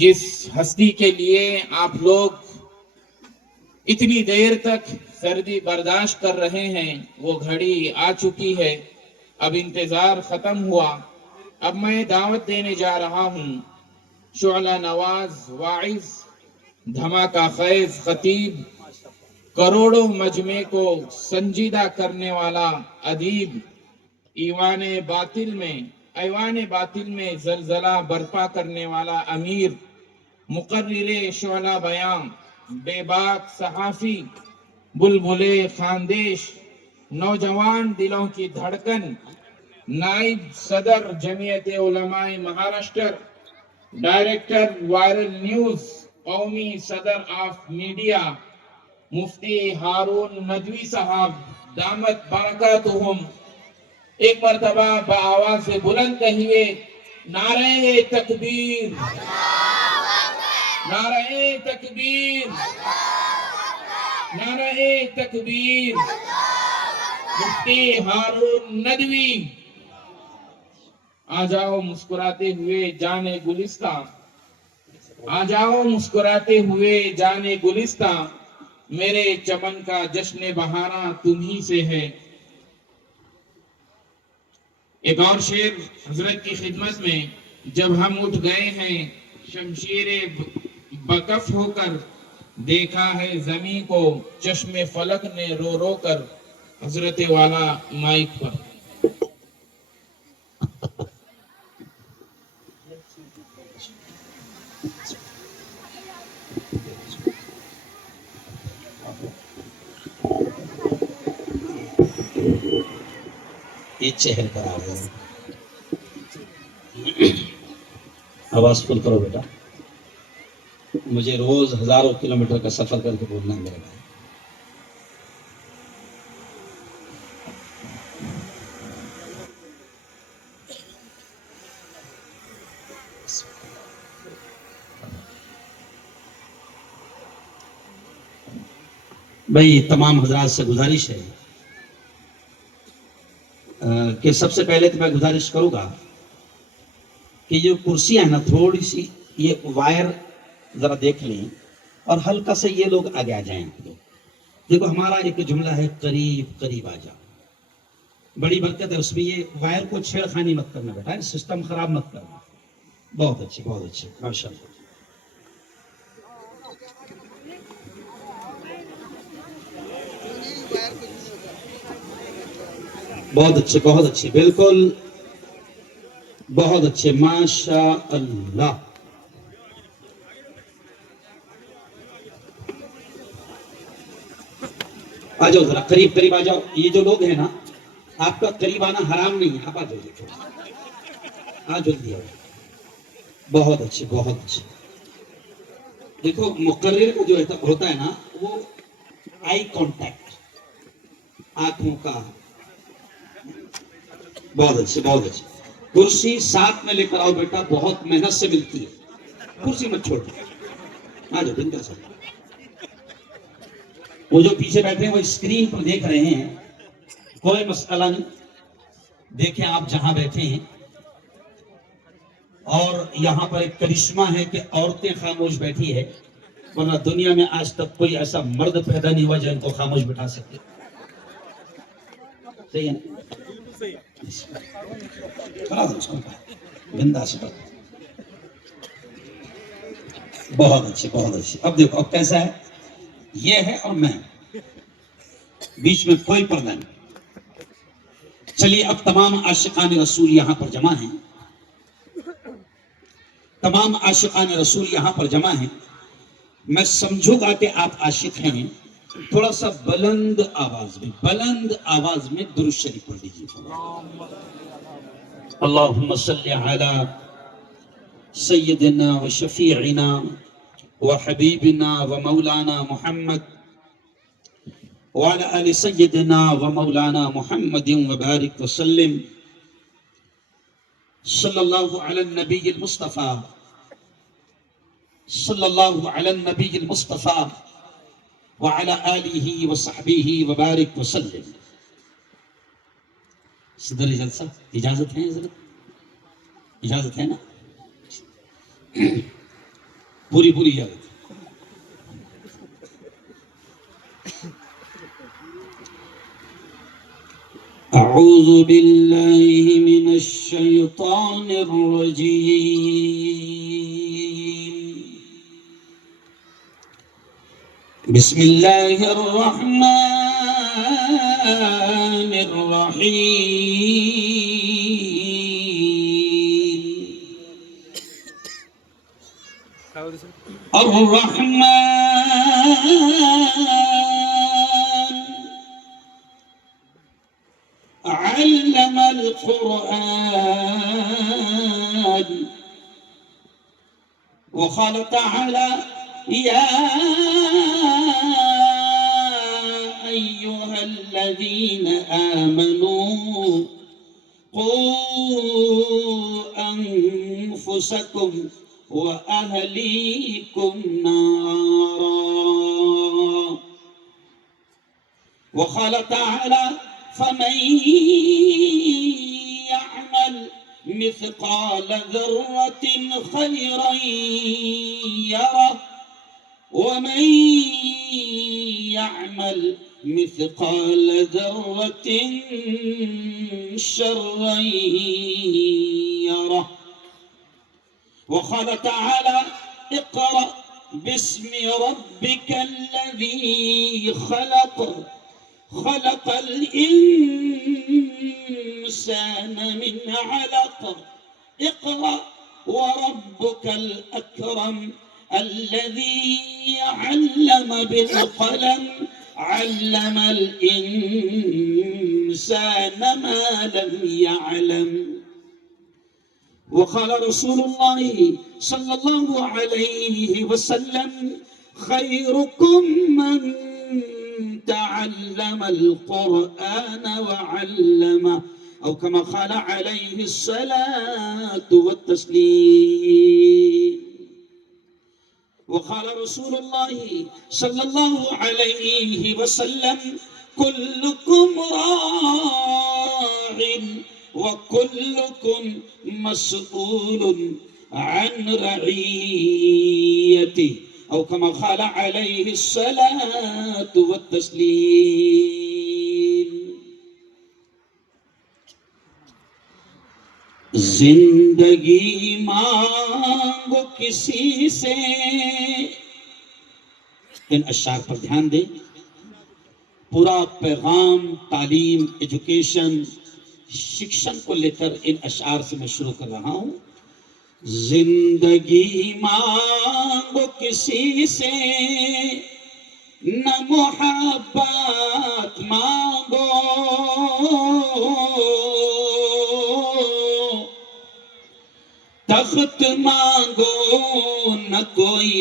جس ہستی کے لیے آپ لوگ اتنی دیر تک سردی برداشت کر رہے ہیں وہ گھڑی آ چکی ہے، اب انتظار ختم ہوا۔ اب میں دعوت دینے جا رہا ہوں شعلہ نواز واعظ، دھماکہ خیز خطیب، کروڑوں مجمع کو سنجیدہ کرنے والا ادیب، ایوان باطل میں زلزلہ برپا کرنے والا امیر، مقرر شعلہ بیان، بے باک صحافی، بلبلے خاندیش، نوجوان دلوں کی دھڑکن، نائب صدر جمعیت علماء مہاراشٹر، ڈائریکٹر وائرل نیوز، قومی صدر آف میڈیا، مفتی ہارون ندوی صاحب دامت برکاتہم، ایک مرتبہ بآواز سے بلند کہیے نعرہ تکبیر، نعرہ تکبیر، نعرہ تکبیر۔ مفتی ہارون ندوی، آ جاؤ مسکراتے ہوئے جانے گلستان، آ جاؤ مسکراتے ہوئے جانے گلستان، میرے چمن کا جشن بہاراں تمہیں سے ہے۔ ایک اور شعر حضرت کی خدمت میں، جب ہم اٹھ گئے ہیں شمشیر بکف ہو کر، دیکھا ہے زمین کو چشم فلک نے رو رو کر۔ حضرت والا مائک پر۔ یہ چہر پر آ رہے ہیں، آواز فل کرو بیٹا، مجھے روز ہزاروں کلومیٹر کا سفر کر کے بولنا ہے میرے بھائی۔ بھائی تمام حضرات سے گزارش ہے کہ سب سے پہلے تو میں گزارش کروں گا کہ جو کرسیاں ہیں نا تھوڑی سی یہ وائر ذرا دیکھ لیں اور ہلکا سے یہ لوگ آگے آ جائیں۔ دیکھو ہمارا ایک جملہ ہے قریب قریب آ جا، بڑی برکت ہے اس میں، یہ وائر کو چھیڑ خانی مت کرنا بیٹا، سسٹم خراب مت کرنا۔ بہت اچھے بہت اچھے، ماشاء اللہ، بہت اچھے بہت اچھے، بالکل بہت اچھے، ماشاء اللہ۔ آ جاؤ ذرا قریب قریب آ جاؤ، یہ جو لوگ ہیں نا آپ کا قریب آنا حرام نہیں ہے، آپ آ جاؤ، آ جلدی آؤ، بہت اچھے بہت اچھے۔ دیکھو مقرر کو جو ہوتا ہے نا وہ آئی کانٹیکٹ، آنکھوں کا، بہت اچھے بہت اچھے۔ کرسی ساتھ میں لے کر آؤ بیٹا، بہت محنت سے ملتی ہے، کرسی مت چھوڑ، آ جاؤ بندہ سے۔ وہ جو پیچھے بیٹھے ہیں وہ اسکرین پر دیکھ رہے ہیں، کوئی مسئلہ نہیں، دیکھیں آپ جہاں بیٹھے ہیں۔ اور یہاں پر ایک کرشمہ ہے کہ عورتیں خاموش بیٹھی ہے، ورنہ دنیا میں آج تک کوئی ایسا مرد پیدا نہیں ہوا جو ان کو خاموش بٹھا سکے۔ صحیح ہے نا؟ بنا دو اس کو، بندہ سے بہت اچھے بہت اچھے۔ اب دیکھو اب کیسا ہے، یہ ہے اور میں، بیچ میں کوئی پردہ نہیں۔ چلیے اب تمام عاشقان رسول یہاں پر جمع ہیں، تمام عاشقان رسول یہاں پر جمع ہیں، میں سمجھوں گا کہ آپ عاشق ہیں، تھوڑا سا بلند آواز میں درود شریف پڑھ دیجیے۔ اللہم صلی علی سیدنا و شفیعنا و حبیبنا و مولانا محمد وعلى آل سيدنا ومولانا محمد وبارك وسلم، صلى الله على النبي المصطفى، صلى الله على النبي المصطفى وعلى آله وصحبه وبارك وسلم۔ صدر جلسہ اجازت ہے حضرت، اجازت ہے نا؟ پوری پوری اجازت. اعوذ باللہ من الشیطان الرجیم. بسم اللہ الرحمن الرحیم. الرحمن علم القرآن. وقال تعالى يا أيها الذين آمنوا قوا أنفسكم وأهليكم نارا. وقال تعالى فمن يعمل مثقال ذرة خيرا يره ومن يعمل مثقال ذرة شرا يره. وقال تعالى اقرأ باسم ربك الذي خلق الإنسان من علق. اقرأ وربك الأكرم الذي علم بالقلم علم الإنسان ما لم يعلم. وقال رسول الله صلى الله عليه وسلم خيركم من تعلم القرآن وعلمه أو كما قال عليه الصلاة والتسليم. وقال رسول الله صلى الله عليه وسلم كلكم راع وكلكم مسؤول عن رعيته أو كما قال عليه الصلاة والتسليم. زندگی مانگو کسی سے. ان اشعار پر دھیان دیں. پورا پیغام تعلیم ایجوکیشن شکشن کو لے کر ان اشعار سے میں شروع کر رہا ہوں. زندگی مانگو کسی سے نہ محبت مانگو. تخت مانگو نہ کوئی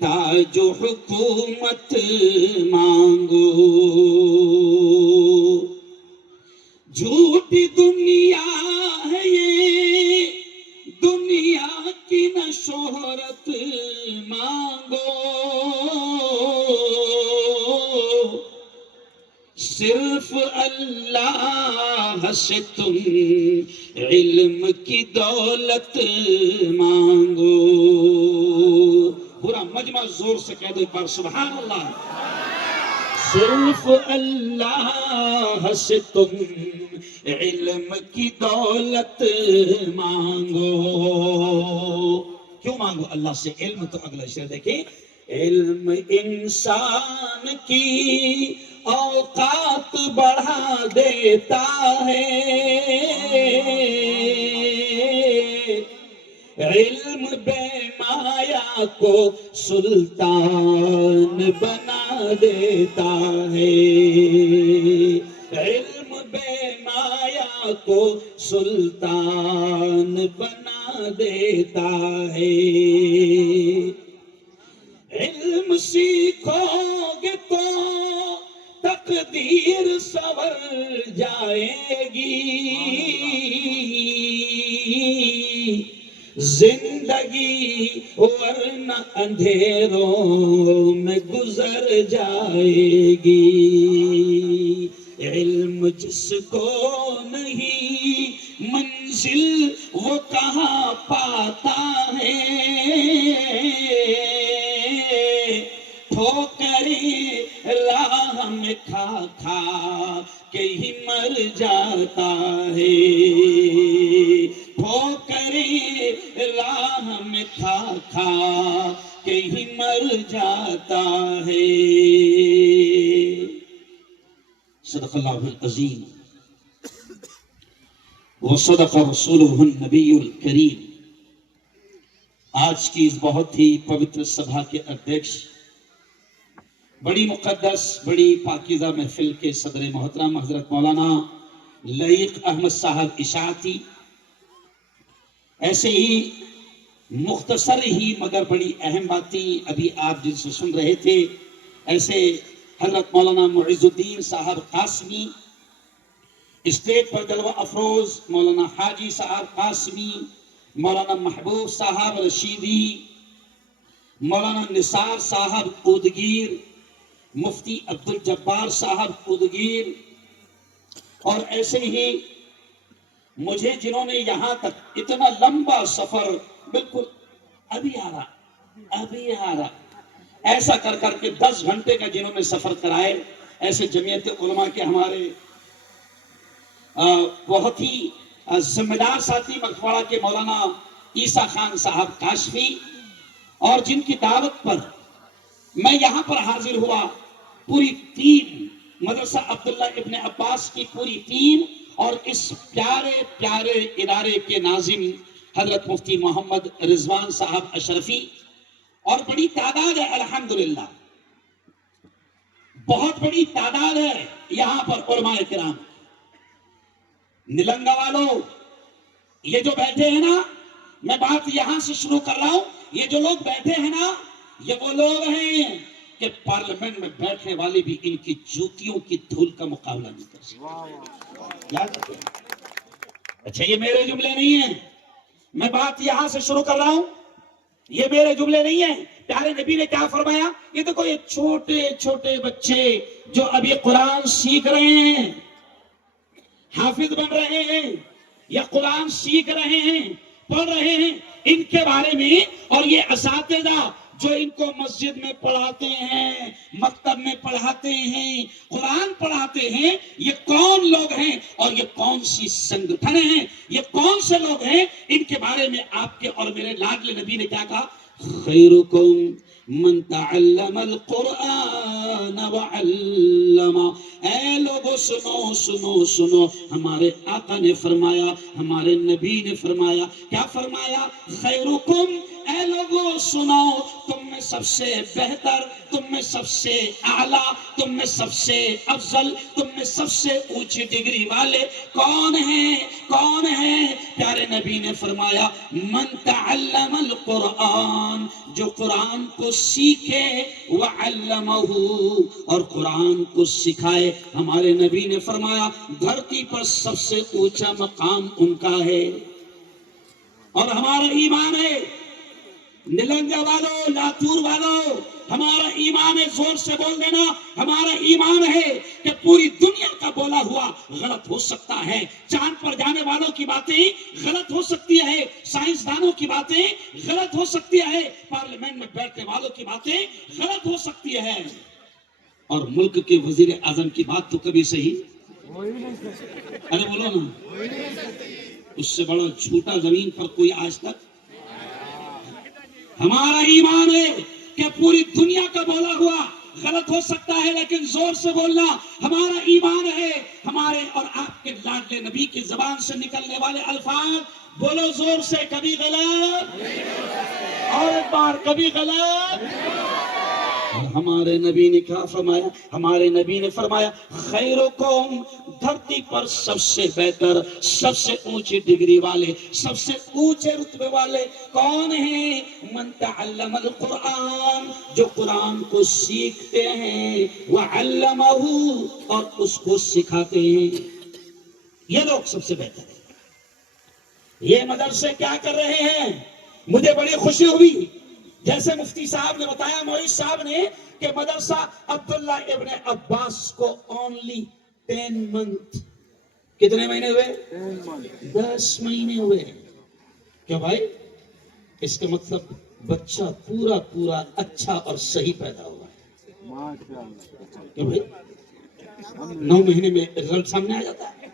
تاج و حکومت مانگو. جھوٹی دنیا ہے یہ دنیا کی نہ شہرت مانگو. صرف اللہ سے تم علم کی دولت مانگو. پورا مجمع زور سے کہہ دو ایک بار سبحان اللہ. صرف اللہ سے تم علم کی دولت مانگو. کیوں مانگو اللہ سے علم؟ تو اگلا شعر دیکھیں. علم انسان کی اوقات بڑھا دیتا ہے. علم بے مایا کو سلطان بنا دیتا ہے. علم بے مایا کو سلطان بنا دیتا ہے. علم سیکھو گے تو تقدیر سنور جائے گی. زندگی ورنہ اندھیروں میں گزر جائے گی. علم جس کو نہیں منزل وہ کہاں پاتا ہے. ٹھوکریں راہ میں کھا کھا کے ہی مر جاتا ہے، ٹھوکریں راہ میں کھا کھا کے ہی مر جاتا ہے۔ صدق اللہ العظیم وصدق رسولہ النبی الکریم۔ آج کی اس بہت ہی پوتر سبھا کے ادھیکش، بڑی مقدس بڑی پاکیزہ محفل کے صدر محترم حضرت مولانا لعیق احمد صاحب اشاعتی، ایسے ہی مختصر ہی مگر بڑی اہم باتیں ابھی آپ جن سے سن رہے تھے، ایسے حضرت مولانا معز الدین صاحب قاسمی، اسٹیج پر جلوہ افروز مولانا حاجی صاحب قاسمی، مولانا محبوب صاحب رشیدی، مولانا نثار صاحب اودگیر، مفتی عبدالجبار صاحب اودگیر، اور ایسے ہی مجھے جنہوں نے یہاں تک اتنا لمبا سفر بالکل ابھی آ رہا ایسا کر کر کے 10 گھنٹے کا جنہوں نے سفر کرائے، ایسے جمعیت علماء کے ہمارے بہت ہی ذمہ دار ساتھی مکھواڑا کے مولانا عیسیٰ خان صاحب کاشفی، اور جن کی دعوت پر میں یہاں پر حاضر ہوا، پوری ٹیم مدرسہ عبداللہ ابن عباس کی پوری ٹیم، اور اس پیارے پیارے ادارے کے ناظم حضرت مفتی محمد رضوان صاحب اشرفی، اور بڑی تعداد ہے الحمدللہ، بہت بڑی تعداد ہے یہاں پر علماء کرام۔ نلنگا والوں، یہ جو بیٹھے ہیں نا، میں بات یہاں سے شروع کر رہا ہوں، یہ جو لوگ بیٹھے ہیں نا، یہ وہ لوگ ہیں کہ پارلیمنٹ میں بیٹھنے والے بھی ان کی جوتیوں کی دھول کا مقابلہ نہیں کر سکتے۔ یاد رکھیں۔ اچھا، یہ میرے جملے نہیں ہیں، میں بات یہاں سے شروع کر رہا ہوں، یہ میرے جملے نہیں ہیں۔ پیارے نبی نے کیا فرمایا؟ یہ دیکھو، یہ چھوٹے چھوٹے بچے جو ابھی قرآن سیکھ رہے ہیں، حافظ بن رہے ہیں، یا قرآن سیکھ رہے ہیں، پڑھ رہے ہیں، ان کے بارے میں، اور یہ اساتذہ جو ان کو مسجد میں پڑھاتے ہیں، مکتب میں پڑھاتے ہیں، قرآن پڑھاتے ہیں، یہ کون لوگ ہیں اور یہ کون سی سنگٹھن ہیں، یہ کون سے لوگ ہیں، ان کے بارے میں آپ کے اور میرے لاڈلے نبی نے کیا کہا؟ خیرکم من تعلم القرآن وعلم۔ اے لوگو سنو سنو سنو، ہمارے آقا نے فرمایا، ہمارے نبی نے فرمایا، کیا فرمایا؟ خیرکم، اے لوگو سنو، تم میں سب سے بہتر، تم میں سب سے اعلیٰ، تم میں سب سے افضل، تم میں سب سے اونچی ڈگری والے کون ہیں؟ کون ہیں؟ پیارے نبی نے فرمایا، من تعلم القرآن، جو قرآن کو سیکھے، وعلمہ، اور قرآن کو سکھائے۔ ہمارے نبی نے فرمایا دھرتی پر سب سے اونچا مقام ان کا ہے۔ اور ہمارا ایمان ہے، نلنگا والوں، لاتور والوں، ہمارا ایمان ہے، زور سے بول دینا، ہمارا ایمان ہے کہ پوری دنیا کا بولا ہوا غلط ہو سکتا ہے، چاند پر جانے والوں کی باتیں غلط ہو سکتی ہے، سائنسدانوں کی باتیں غلط ہو سکتی ہے، پارلیمنٹ میں بیٹھنے والوں کی باتیں غلط ہو سکتی ہے، اور ملک کے وزیر اعظم کی بات تو کبھی صحیح، ارے بولو نا، اس سے بڑا جھوٹا زمین پر کوئی آج تک۔ ہمارا ایمان ہے کہ پوری دنیا کا بولا ہوا غلط ہو سکتا ہے، لیکن زور سے بولنا، ہمارا ایمان ہے، ہمارے اور آپ کے لاڈلے نبی کی زبان سے نکلنے والے الفاظ، بولو زور سے، کبھی غلط، اور ایک بار کبھی غلط۔ اور ہمارے نبی نے کیا فرمایا؟ ہمارے نبی نے فرمایا خیرکم، دھرتی پر سب سے بہتر، سب سے اونچی ڈگری والے، سب سے اونچے رتبے والے کون ہیں؟ من تعلم القرآن، جو قرآن کو سیکھتے ہیں، وعلمہ، اور اس کو سکھاتے ہیں، یہ لوگ سب سے بہتر ہیں۔ یہ مدرسے کیا کر رہے ہیں؟ مجھے بڑی خوشی ہوئی جیسے مفتی صاحب نے بتایا، معیز صاحب نے، کہ مدرسہ عبداللہ ابن عباس کو only 10 month، کتنے مہینے ہوئے؟ 10 مہینے ہوئے۔ کیا بھائی؟ اس کا مطلب بچہ پورا پورا اچھا اور صحیح پیدا ہوا ہے۔ کہ بھائی 9 مہینے میں رزلٹ سامنے آ جاتا ہے.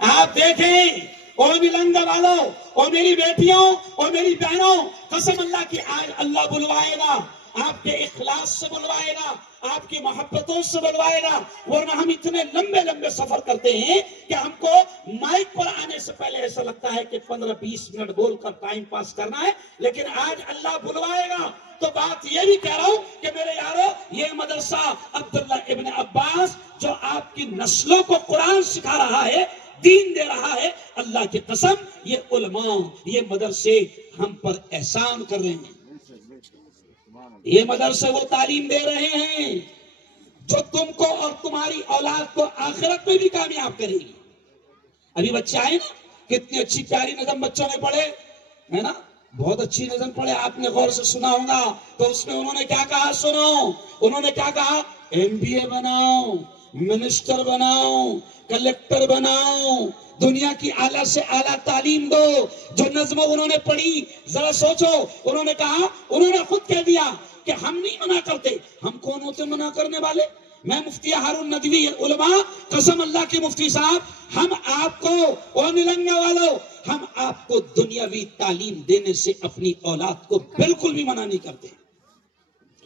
آپ دیکھیں اور ملنگا والوں اور میری بیٹیوں اور میری بہنوں، قسم اللہ کی آج اللہ بلوائے گا، آپ کے اخلاص سے بلوائے گا، آپ کی محبتوں سے بلوائے گا. ورنہ ہم اتنے لمبے لمبے سفر کرتے ہیں کہ ہم کو مائک پر آنے سے پہلے ایسا لگتا ہے کہ 15-20 منٹ بول کر ٹائم پاس کرنا ہے، لیکن آج اللہ بلوائے گا. تو بات یہ بھی کہہ رہا ہوں کہ میرے یارو، یہ مدرسہ عبداللہ ابن عباس جو آپ کی نسلوں کو قرآن سکھا رہا ہے، دین دے رہا ہے، اللہ کی قسم یہ علماء، یہ مدرسے ہم پر احسان کر رہے ہیں. یہ مدرسے وہ تعلیم دے رہے ہیں جو تم کو اور تمہاری اولاد کو آخرت میں بھی کامیاب کرے گی. ابھی بچے آئے نا، کتنی اچھی پیاری نظم بچوں نے پڑھے ہے نا، بہت اچھی نظم پڑھے. آپ نے غور سے سنا ہوگا تو اس میں انہوں نے کیا کہا سنو. انہوں نے کیا کہا؟ MBA بناؤ، منسٹر بناؤ، کلیکٹر بناؤ، دنیا کی اعلیٰ سے اعلیٰ تعلیم دو. جو نظم انہوں نے پڑھی ذرا سوچو. انہوں نے کہا، انہوں نے خود کہہ دیا کہ ہم نہیں منع کرتے. ہم کون ہوتے منع کرنے والے؟ میں مفتی ہارون ندوی، علماء قسم اللہ کے مفتی صاحب، ہم آپ کو اور نلنگا والوں، ہم آپ کو دنیاوی تعلیم دینے سے اپنی اولاد کو بالکل بھی منع نہیں کرتے.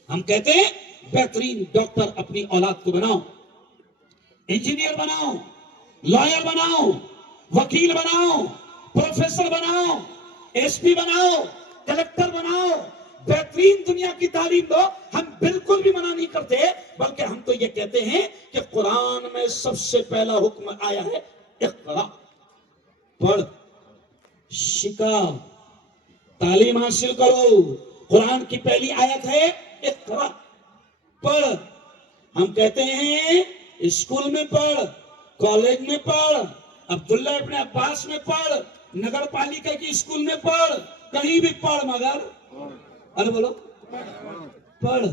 ہم کہتے ہیں بہترین ڈاکٹر اپنی اولاد کو بناؤ، انجینئر بناؤ، لائر بناؤ، وکیل بناؤ، پروفیسر بناؤ، SP بناؤ، کلیکٹر بناؤ، بہترین دنیا کی تعلیم دو. ہم بالکل بھی منع نہیں کرتے، بلکہ ہم تو یہ کہتے ہیں کہ قرآن میں سب سے پہلا حکم آیا ہے اقرا، پڑھ، سکھا، تعلیم حاصل کرو. قرآن کی پہلی آیت ہے اقرا، پڑھ. ہم کہتے ہیں اسکول میں پڑھ، کالج میں پڑھ، عبداللہ ابن عباس میں پڑھ، نگر پالیکا کی اسکول میں پڑھ، کہیں بھی پڑھ، مگر ارے بولو پڑھ.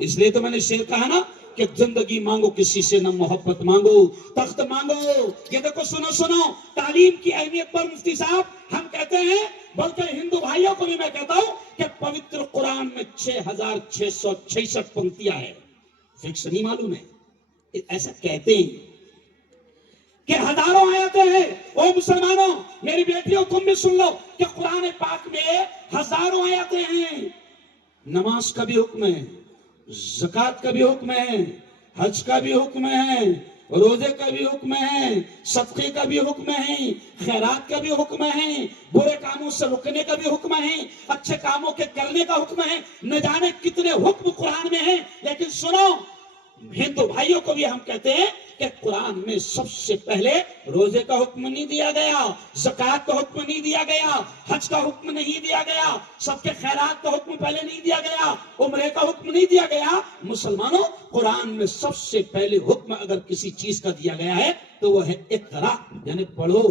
اس لیے تو میں نے شعر کہا نا کہ زندگی مانگو کسی سے نہ محبت مانگو، تخت مانگو. یہ دیکھو سنو تعلیم کی اہمیت پر مفتی صاحب ہم کہتے ہیں، بلکہ ہندو بھائیوں کو بھی میں کہتا ہوں کہ پوتر قرآن میں 6666 پنکتیاں ہیں. فکس نہیں معلوم ہے، ایسا کہتے ہیں کہ ہزاروں آیتیں ہیں. او مسلمانوں، میری بیٹیوں تم بھی سن لو کہ قرآن پاک میں ہزاروں آیتیں ہیں. نماز کا بھی حکم ہے، زکوٰۃ کا بھی حکم ہے، حج کا بھی حکم ہے، روزے کا بھی حکم ہے، صدقے کا بھی حکم ہے، خیرات کا بھی حکم ہے، برے کاموں سے رکنے کا بھی حکم ہے، اچھے کاموں کے کرنے کا حکم ہے. نہ جانے کتنے حکم قرآن میں ہیں. لیکن سنو، ہندو بھائیوں کو بھی ہم کہتے ہیں کہ قرآن میں سب سے پہلے روزے کا حکم نہیں دیا گیا، زکوٰۃ کا حکم نہیں دیا گیا، حج کا حکم نہیں دیا گیا، سب کے خیرات کا حکم پہلے نہیں دیا گیا، عمرے کا حکم نہیں دیا گیا. مسلمانوں، قرآن میں سب سے پہلے حکم اگر کسی چیز کا دیا گیا ہے تو وہ ہے اقرا، یعنی پڑھو.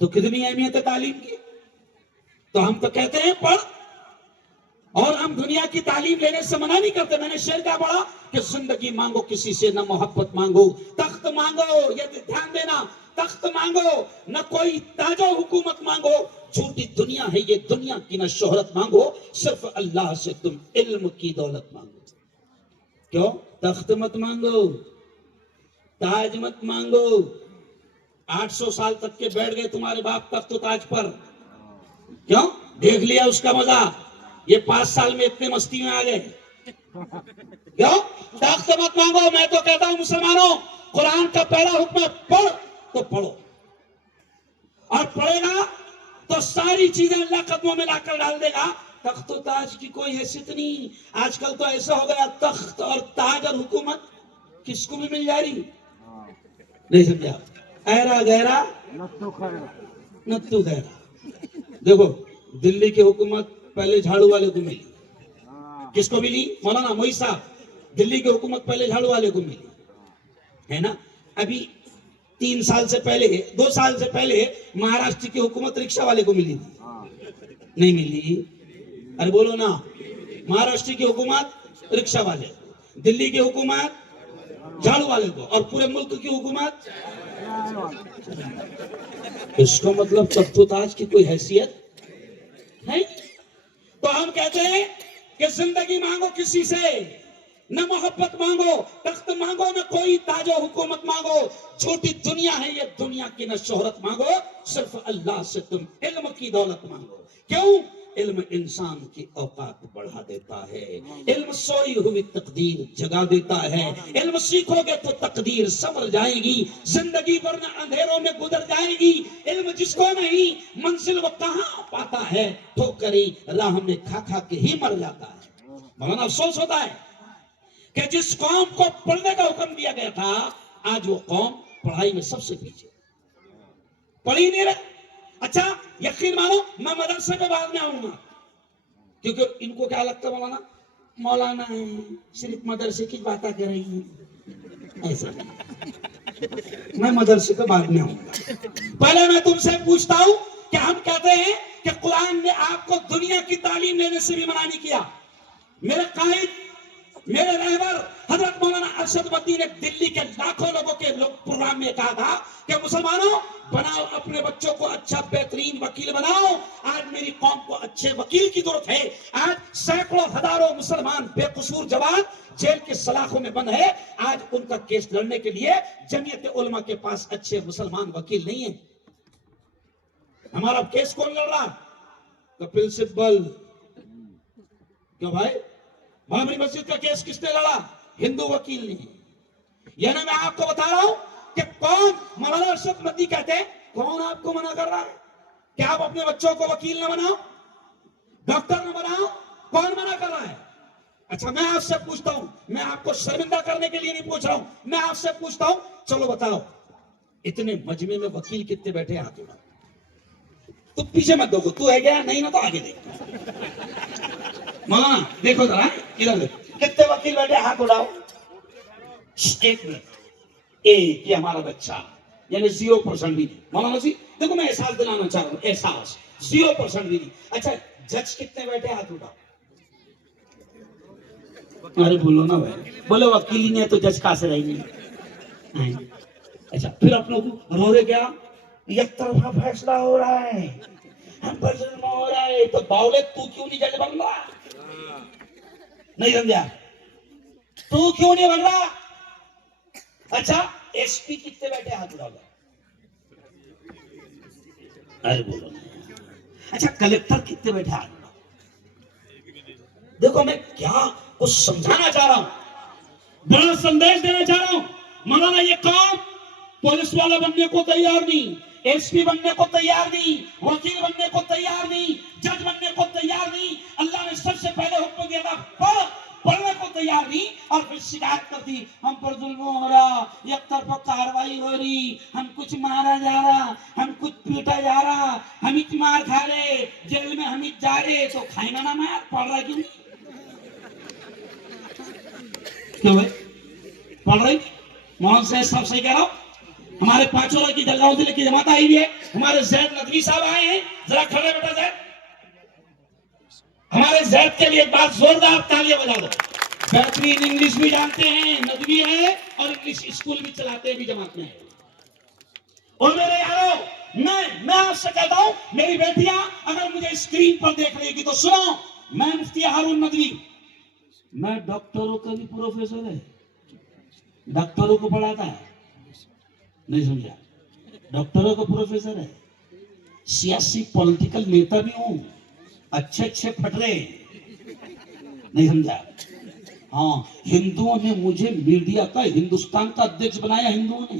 تو کتنی اہمیت ہے تعلیم کی. تو ہم تو کہتے ہیں پڑھ، اور ہم دنیا کی تعلیم لینے سے منع نہیں کرتے. میں نے شعر کیا پڑھا کہ زندگی مانگو کسی سے نہ محبت مانگو، تخت مانگو، یہ دھیان دینا، تخت مانگو، نہ کوئی تاج و حکومت مانگو، جھوٹی دنیا ہے یہ دنیا کی، نہ شہرت مانگو، صرف اللہ سے تم علم کی دولت مانگو. کیوں؟ تخت مت مانگو، تاج مت مانگو. 800 سال تک کے بیٹھ گئے تمہارے باپ تخت و تاج پر، کیوں؟ دیکھ لیا اس کا مزہ. یہ 5 سال میں اتنے مستی میں آ گئے. کیوں؟ تخت مت مانگو. میں تو کہتا ہوں مسلمانوں، قرآن کا پہلا حکم پڑھ تو پڑھو، اور پڑھے گا تو ساری چیزیں اللہ قدموں میں لا کر ڈال دے گا. تخت و تاج کی کوئی حیثیت نہیں. آج کل تو ایسا ہو گیا تخت اور تاج اور حکومت کس کو بھی مل جا رہی. نہیں سمجھا؟ ایرا گہرا نتو گہرا. دیکھو دلی کی حکومت پہلے جھاڑو والے کو ملی. کس کو ملی؟ مولانا موئی صاحب. دلی کی حکومت پہلے جھاڑو والے کو ملی ہے نا. ابھی 3 سال سے پہلے، 2 سال سے پہلے مہاراشٹر کی حکومت رکشا والے کو ملی تھی. نہیں ملی؟ ارے بولو نا. مہاراشٹر کی حکومت رکشا والے کو، دلی کی حکومت جھاڑو والے کو، اور پورے ملک کی حکومت. اس کا مطلب تخت و تاج کی کوئی حیثیت ہے. تو ہم کہتے ہیں کہ زندگی مانگو کسی سے، نہ محبت مانگو، تخت مانگو، نہ کوئی تاج و حکومت مانگو، چھوٹی دنیا ہے یہ دنیا کی، نہ شہرت مانگو، صرف اللہ سے تم علم کی دولت مانگو۔ کیوں؟ علم انسان کی اوقات بڑھا دیتا ہے، علم سوئی ہوئی تقدیر جگا دیتا ہے، علم سیکھو گے تو تقدیر سنور جائے گی، زندگی ورنہ اندھیروں میں گزر جائے گی۔ علم جس کو نہیں منزل وہ کہاں پاتا ہے، ٹھوکری راہ میں کھا کھا کے ہی مر جاتا ہے۔ مولانا افسوس ہوتا ہے کہ جس قوم کو پڑھنے کا حکم دیا گیا تھا، آج وہ قوم پڑھائی میں سب سے پیچھے، پڑھی نہیں رہے۔ اچھا یقین مانو میں مدرسے کے بعد میں آؤں گا، کیونکہ ان کو کیا لگتا ہے مولانا ہے صرف مدرسے کی باتیں کر رہی ہیں، ایسا نہیں، میں مدرسے کے بعد میں آؤں گا۔ پہلے میں تم سے پوچھتا ہوں کہ ہم کہتے ہیں کہ قرآن نے آپ کو دنیا کی تعلیم لینے سے بھی منع نہیں کیا۔ میرے قائد، میرے رہبر حضرت مولانا ارشد مدنی نے دلی کے لاکھوں لوگوں کے پروگرام میں کہا تھا کہ مسلمانوں بناؤ اپنے بچوں کو اچھا بہترین وکیل بناؤ۔ آج میری قوم کو اچھے وکیل کی ضرورت ہے۔ آج سینکڑوں ہزاروں مسلمان بے قصور جوان جیل کے سلاخوں میں بند ہے، آج ان کا کیس لڑنے کے لیے جمعیت علماء کے پاس اچھے مسلمان وکیل نہیں ہیں۔ ہمارا کیس کون لڑ رہا؟ کپل سبل۔ کیوں بھائی؟ بابری مسجد کا کیس کس نے لڑا؟ ہندو وکیل نے۔ یعنی میں آپ کو بتا رہا ہوں کہ کون مولانا ارشد مدنی کہتے ہیں، کون آپ کو منع کر رہا ہے کہ آپ اپنے بچوں کو وکیل نہ بناؤ، ڈاکٹر نہ بناؤ؟ کون منع کر رہا ہے؟ اچھا میں آپ سے پوچھتا ہوں، میں آپ کو شرمندہ کرنے کے لیے نہیں پوچھ رہا ہوں، میں آپ سے پوچھتا ہوں، چلو بتاؤ اتنے مجمع میں وکیل کتنے بیٹھے ہیں؟ ہاتھ اٹھاؤ۔ تو پیچھے مت دیکھو، تو ہے گیا نہیں نا تو آگے دیکھو۔ مولانا دیکھو ذرا ادھر دیکھو، کتنے وکیل بیٹھے؟ ہاتھ اٹھاؤ۔ ایک منٹ، ایک یہ ہمارا بچہ، یعنی 0% بھی نہیں۔ مولانا جی دیکھو میں احساس دلانا چاہ رہا ہوں، احساس 0% بھی نہیں۔ اچھا جج کتنے بیٹھے؟ ہاتھ اٹھاؤ۔ ارے بولو نا بھائی، بولو وکیل ہی نہیں ہے تو جج کہاں سے رہیں گے؟ اچھا پھر اپنے رو رہے کیا؟ یک طرفہ فیصلہ ہو رہا ہے، ہم پر ظلم ہو رہا ہے، تو باولے تو کیوں نہیں جج بن رہا؟ نہیں سمجھا؟ تو کیوں نہیں بن رہا؟ اچھا ایس پی کتنے بیٹھے؟ ہاتھ اٹھاؤ۔ ارے بولو۔ اچھا کلیکٹر کتنے بیٹھے؟ ہاتھ اٹھاؤ۔ دیکھو میں کیا کچھ سمجھانا چاہ رہا ہوں، بڑا سندیش دینا چاہ رہا ہوں۔ مولانا یہ قوم پولیس والا بننے کو تیار نہیں، ایس پی بننے کو تیار نہیں، وکیل بننے کو تیار نہیں، جج بننے کو تیار نہیں۔ اللہ نے سب سے پہلے حکم دیا تھا پڑھنے کو تیار نہیں، اور پھر شکایت کرتی ہم پر ظلم ہو رہا، یک طرفہ کاروائی ہو رہی، ہم کچھ مارا جا رہا، ہم کچھ پیٹا جا رہا، ہم مار کھا رہے، جیل میں ہم جا رہے، تو کھائیں گا نا مار؟ پڑھ رہا کیوں نہیں؟ کیوں بھائی پڑھ رہی؟ مولانا صاحب صحیح کہہ رہا ہوں۔ ہمارے پانچوں کی جلگاؤں ضلع کی جماعت آئی ہوئی ہے، ہمارے زید ندوی صاحب آئے ہیں، ذرا کھڑے بیٹا زید، ہمارے زید کے لیے ایک بات زوردار تالیاں بجا دو۔ بہترین انگلش بھی جانتے ہیں، ندوی ہے اور انگلش اسکول بھی چلاتے بھی جماعت میں ہے۔ اور میرے یارو میں آپ سے کہتا ہوں، میری بیٹیاں اگر مجھے اسکرین پر دیکھ رہی تھی تو سنو، میں مفتی ہارون ندوی، میں ڈاکٹروں کا بھی پروفیسر ہے، ڈاکٹروں کو پڑھاتا ہے، نہیں سمجھا؟ ڈاکٹروں کا پروفیسر ہے، سیاسی پولیٹیکل نیتا بھی ہوں، اچھے پھٹرے، نہیں سمجھا؟ ہاں ہندوؤں نے مجھے میڈیا کا ہندوستان کا ادھیکش بنایا، ہندوؤں نے،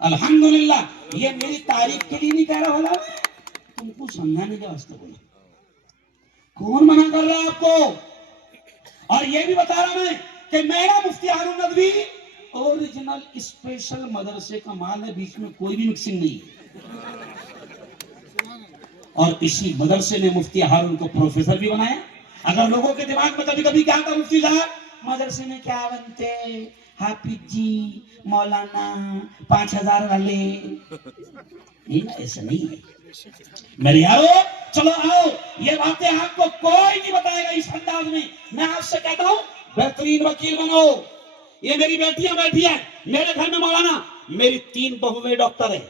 الحمدللہ۔ یہ میری تعریف کے لیے نہیں کہہ رہا بھلا، میں تم کو سمجھانے کے واسطے بولا۔ کون منع کر رہا ہے آپ کو؟ اور یہ بھی بتا رہا میں کہ میرا مفتی ہارون ندوی اوریجنل اسپیشل مدرسے کا مال ہے، بیچ میں کوئی بھی مکسنگ نہیں ہے، اور اسی مدرسے نے مفتی ہارون کو پروفیسر بھی بنایا۔ اگر لوگوں کے دماغ میں کبھی کبھی کیا تھا مفتی صاحب مدرسے میں کیا بنتے، حافظ جی، مولانا، 5000 والے، ایسا نہیں ہے میرے یارو۔ چلو آؤ، یہ باتیں آپ کو کوئی نہیں بتائے گا اس انداز میں۔ میں آپ سے کہتا ہوں بہترین وکیل بنو۔ یہ میری بیٹیاں بیٹھی ہیں میرے گھر میں، مولانا میری 3 بہویں ڈاکٹر ہیں،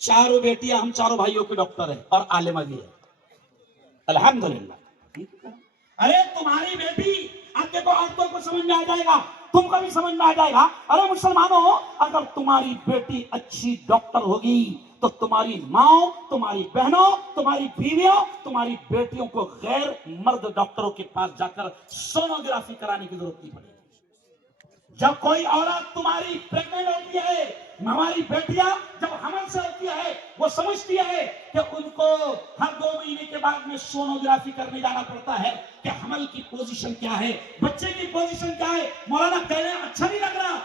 4 بیٹیاں، ہم 4 بھائیوں کے ڈاکٹر ہیں اور عالمہ بھی ہے، الحمدللہ۔ ارے تمہاری بیٹی، اب دیکھو عورتوں کو سمجھ میں آ جائے گا، تم کو بھی سمجھ میں آ جائے گا. ارے مسلمانوں، اگر تمہاری بیٹی اچھی ڈاکٹر ہوگی تو تمہاری ماں، تمہاری بہنوں، تمہاری بیویوں، تمہاری بیٹیوں کو غیر مرد ڈاکٹروں کے پاس جا کر سونوگرافی کرانے کی ضرورت نہیں پڑے گی. جب کوئی عورت تمہاری پریگننٹ ہوتی ہے، ہماری بیٹیاں جب حمل سے ہوتی ہے، وہ سمجھتی ہے کہ ان کو ہر 2 مہینے کے بعد میں سونوگرافی کرنے جانا پڑتا ہے کہ حمل کی پوزیشن کیا ہے، بچے کی پوزیشن کیا ہے. مولانا کہہ رہے ہیں اچھا نہیں لگ رہا،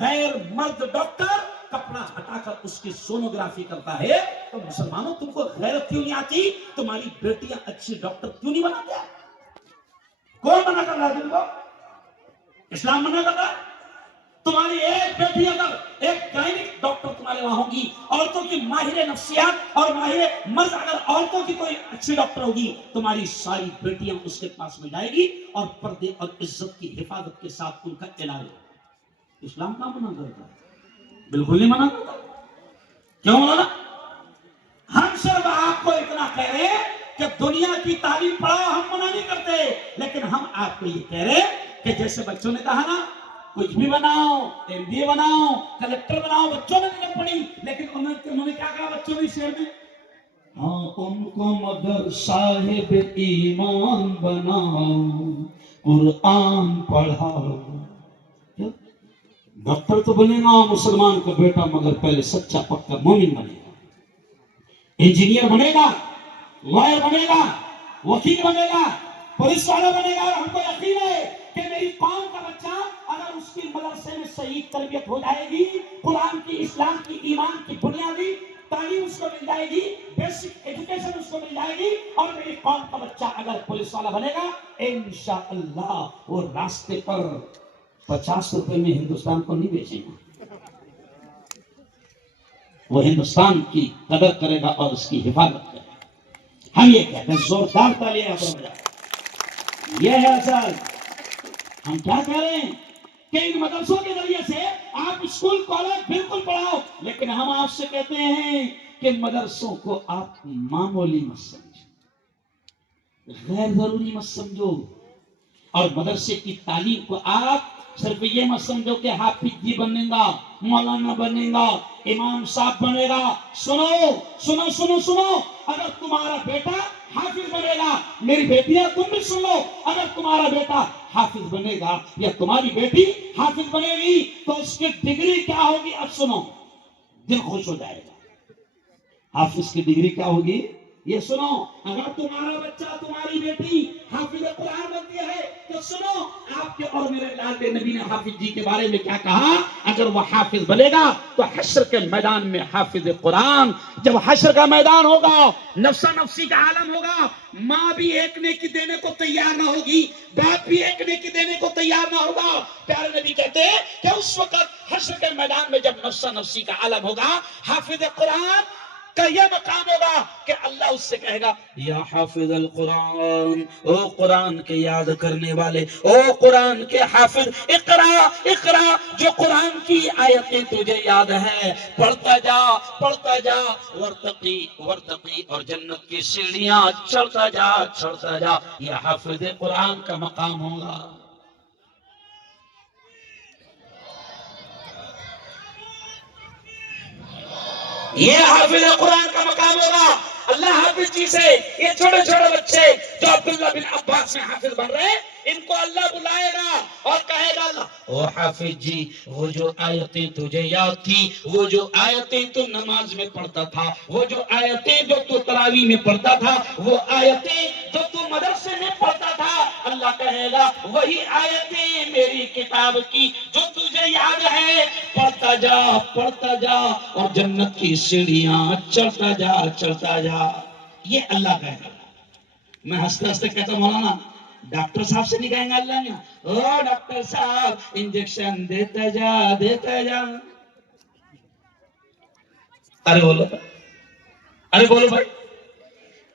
غیر مرد ڈاکٹر کپڑا ہٹا کر اس کی سونوگرافی کرتا ہے. تو مسلمانوں، تم کو غیرت کیوں نہیں آتی؟ تمہاری بیٹیاں اچھی ڈاکٹر کیوں نہیں بناتے؟ کون منع کر رہا ہے تم کو؟ اسلام منع کر رہا ہے؟ تمہاری ایک بیٹی اگر ایک گائنک ڈاکٹر تمہارے وہاں ہوگی، عورتوں کی ماہر نفسیات اور ماہر مرض اگر عورتوں کی کوئی اچھی ڈاکٹر ہوگی، تمہاری ساری بیٹیاں اس کے پاس میں جائے گی اور پردے اور عزت کی حفاظت کے ساتھ ان کا علاج ہوگا. اسلام کا منع کرتا ہے؟ بالکل نہیں منع کرتا. کیوں مولانا؟ ہم صرف آپ کو اتنا کہہ رہے ہیں کہ دنیا کی تعلیم پڑھاؤ، ہم منع نہیں کرتے، لیکن ہم آپ کو یہ کہہ رہے ہیں کہ جیسے بچوں نے کہا نا کچھ بھی بناؤ، MBA بناؤ، کلکٹر بناؤ، بچوں نے نہیں پڑھی، لیکن انہوں نے کیا کہا بچوں نے شعر میں؟ ہاں ان کو مگر صاحب ایمان بناؤ، قرآن پڑھاؤ. ڈاکٹر تو بنے گا مسلمان کا بیٹا، مگر پہلے سچا پکا مومن بنے گا. انجینئر بنے گا، لائر بنے گا، وکیل بنے گا، پولیس والا بنے گا. اور ہم کو یقین ہے کہ میری قوم کا بچہ اگر اس کی مدرسے میں صحیح تربیت ہو جائے گی، قرآن کی، اسلام کی، ایمان کی بنیادی تعلیم اس کو مل جائے گی، بیسک ایجوکیشن اس کو مل جائے گی، اور میری قوم کا بچہ اگر پولیس والا بنے گا، انشاءاللہ وہ راستے پر 50 روپے میں ہندوستان کو نہیں بیچے گا. وہ ہندوستان کی قدر کرے گا اور اس کی حفاظت کرے گا. ہم یہ کہتے ہیں زوردار تالیاں پر. یہ ہے اصل. ہم کیا کہہ رہے ہیں کہ ان مدرسوں کے ذریعے سے آپ اسکول کالج بالکل پڑھاؤ، لیکن ہم آپ سے کہتے ہیں کہ مدرسوں کو آپ معمولی مت سمجھو، غیر ضروری مت سمجھو، اور مدرسے کی تعلیم کو آپ صرف یہ مت سمجھو کہ حافظ جی بنے گا، مولانا بنے گا، امام صاحب بنے گا. سنو سنو سنو سنو، اگر تمہارا بیٹا حافظ بنے گا، میری بیٹیاں تم بھی سن لو، اگر تمہارا بیٹا حافظ بنے گا یا تمہاری بیٹی حافظ بنے گی تو اس کی ڈگری کیا ہوگی؟ اب سنو، دل خوش ہو جائے گا. حافظ کی ڈگری کیا ہوگی؟ یہ سنو، اگر تمہارا بچہ، تمہاری بیٹی حافظ قرآن بنتی ہے تو سنو، آپ کے اور میرے لال نبی نے حافظ جی کے بارے میں کیا کہا؟ اگر وہ حافظ بنے گا تو حشر کے میدان میں حافظ قرآن، جب حشر کا میدان ہوگا، نفسا نفسی کا عالم ہوگا، ماں بھی ایک نیکی دینے کو تیار نہ ہوگی، باپ بھی ایک نیکی دینے کو تیار نہ ہوگا. پیارے نبی کہتے ہیں کہ اس وقت حشر کے میدان میں جب نفسا نفسی کا عالم ہوگا، حافظ قرآن کا یہ مقام ہوگا کہ اللہ اس سے کہے گا یا حافظ القرآن، او قرآن کے یاد کرنے والے، او قرآن کے حافظ، اقرا اقرا، جو قرآن کی آیتیں تجھے یاد ہے پڑھتا جا، پڑھتا جا، ورتقی ورتقی، اور جنت کی سیڑھیاں چڑھتا جا، چڑھتا جا. یہ حافظ قرآن کا مقام ہوگا. یہ حافظ قرآن کا مقام ہوگا. اللہ حافظ جی سے یہ چھوٹے چھوٹے بچے جو عبداللہ بن عباس میں حافظ بن رہے ہیں، ان کو اللہ بلائے گا اور کہے گا اللہ، او حافظ جی، وہ جو آیتیں تجھے یاد تھی، وہ جو آیتیں تو نماز میں پڑھتا تھا، وہ جو آیتیں جو تو تراویح میں پڑھتا تھا، وہ آیتیں جو تو مدرسے میں پڑھتا تھا، اللہ کہے گا وہی آیتیں میری کتاب کی جو تجھے یاد ہے، پڑھتا جا، پڑھتا جا، اور جنت کی سیڑھیاں چڑھتا جا، چڑھتا جا. یہ اللہ کہے گا. میں ہنستے ہنستے کہتا ہوں مولانا ڈاکٹر صاحب سے نہیں کہیں گے اللہ نے، او ڈاکٹر صاحب انجیکشن دیتا جا، دیتا جا. ارے بولو، ارے بولو بھائی،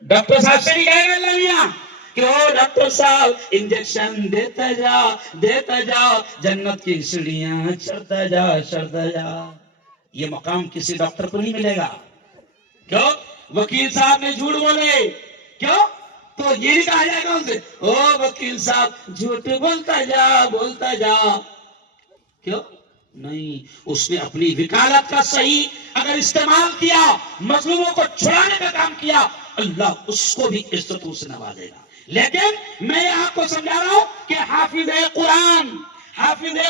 ڈاکٹر صاحب سے نہیں کہیں گے اللہ میاں کہ او ڈاکٹر صاحب انجیکشن دیتا جا، دیتا جا، جنت کی سیڑھیاں چڑھتا جا، چڑھتا جا. یہ مقام کسی ڈاکٹر کو نہیں ملے گا. کیوں؟ وکیل صاحب نے جھوٹ بولے. کیوں؟ تو یہ نہیں کہا جائے گا ان سے او وکیل صاحب جھوٹ بولتا جا کیوں نہیں، اس نے اپنی وکالت کا صحیح اگر استعمال کیا، مظلوموں کو چھڑانے کا کام کیا، اللہ اس کو بھی عزتوں سے نوازے گا۔ لیکن میں آپ کو سمجھا رہا ہوں کہ حافظ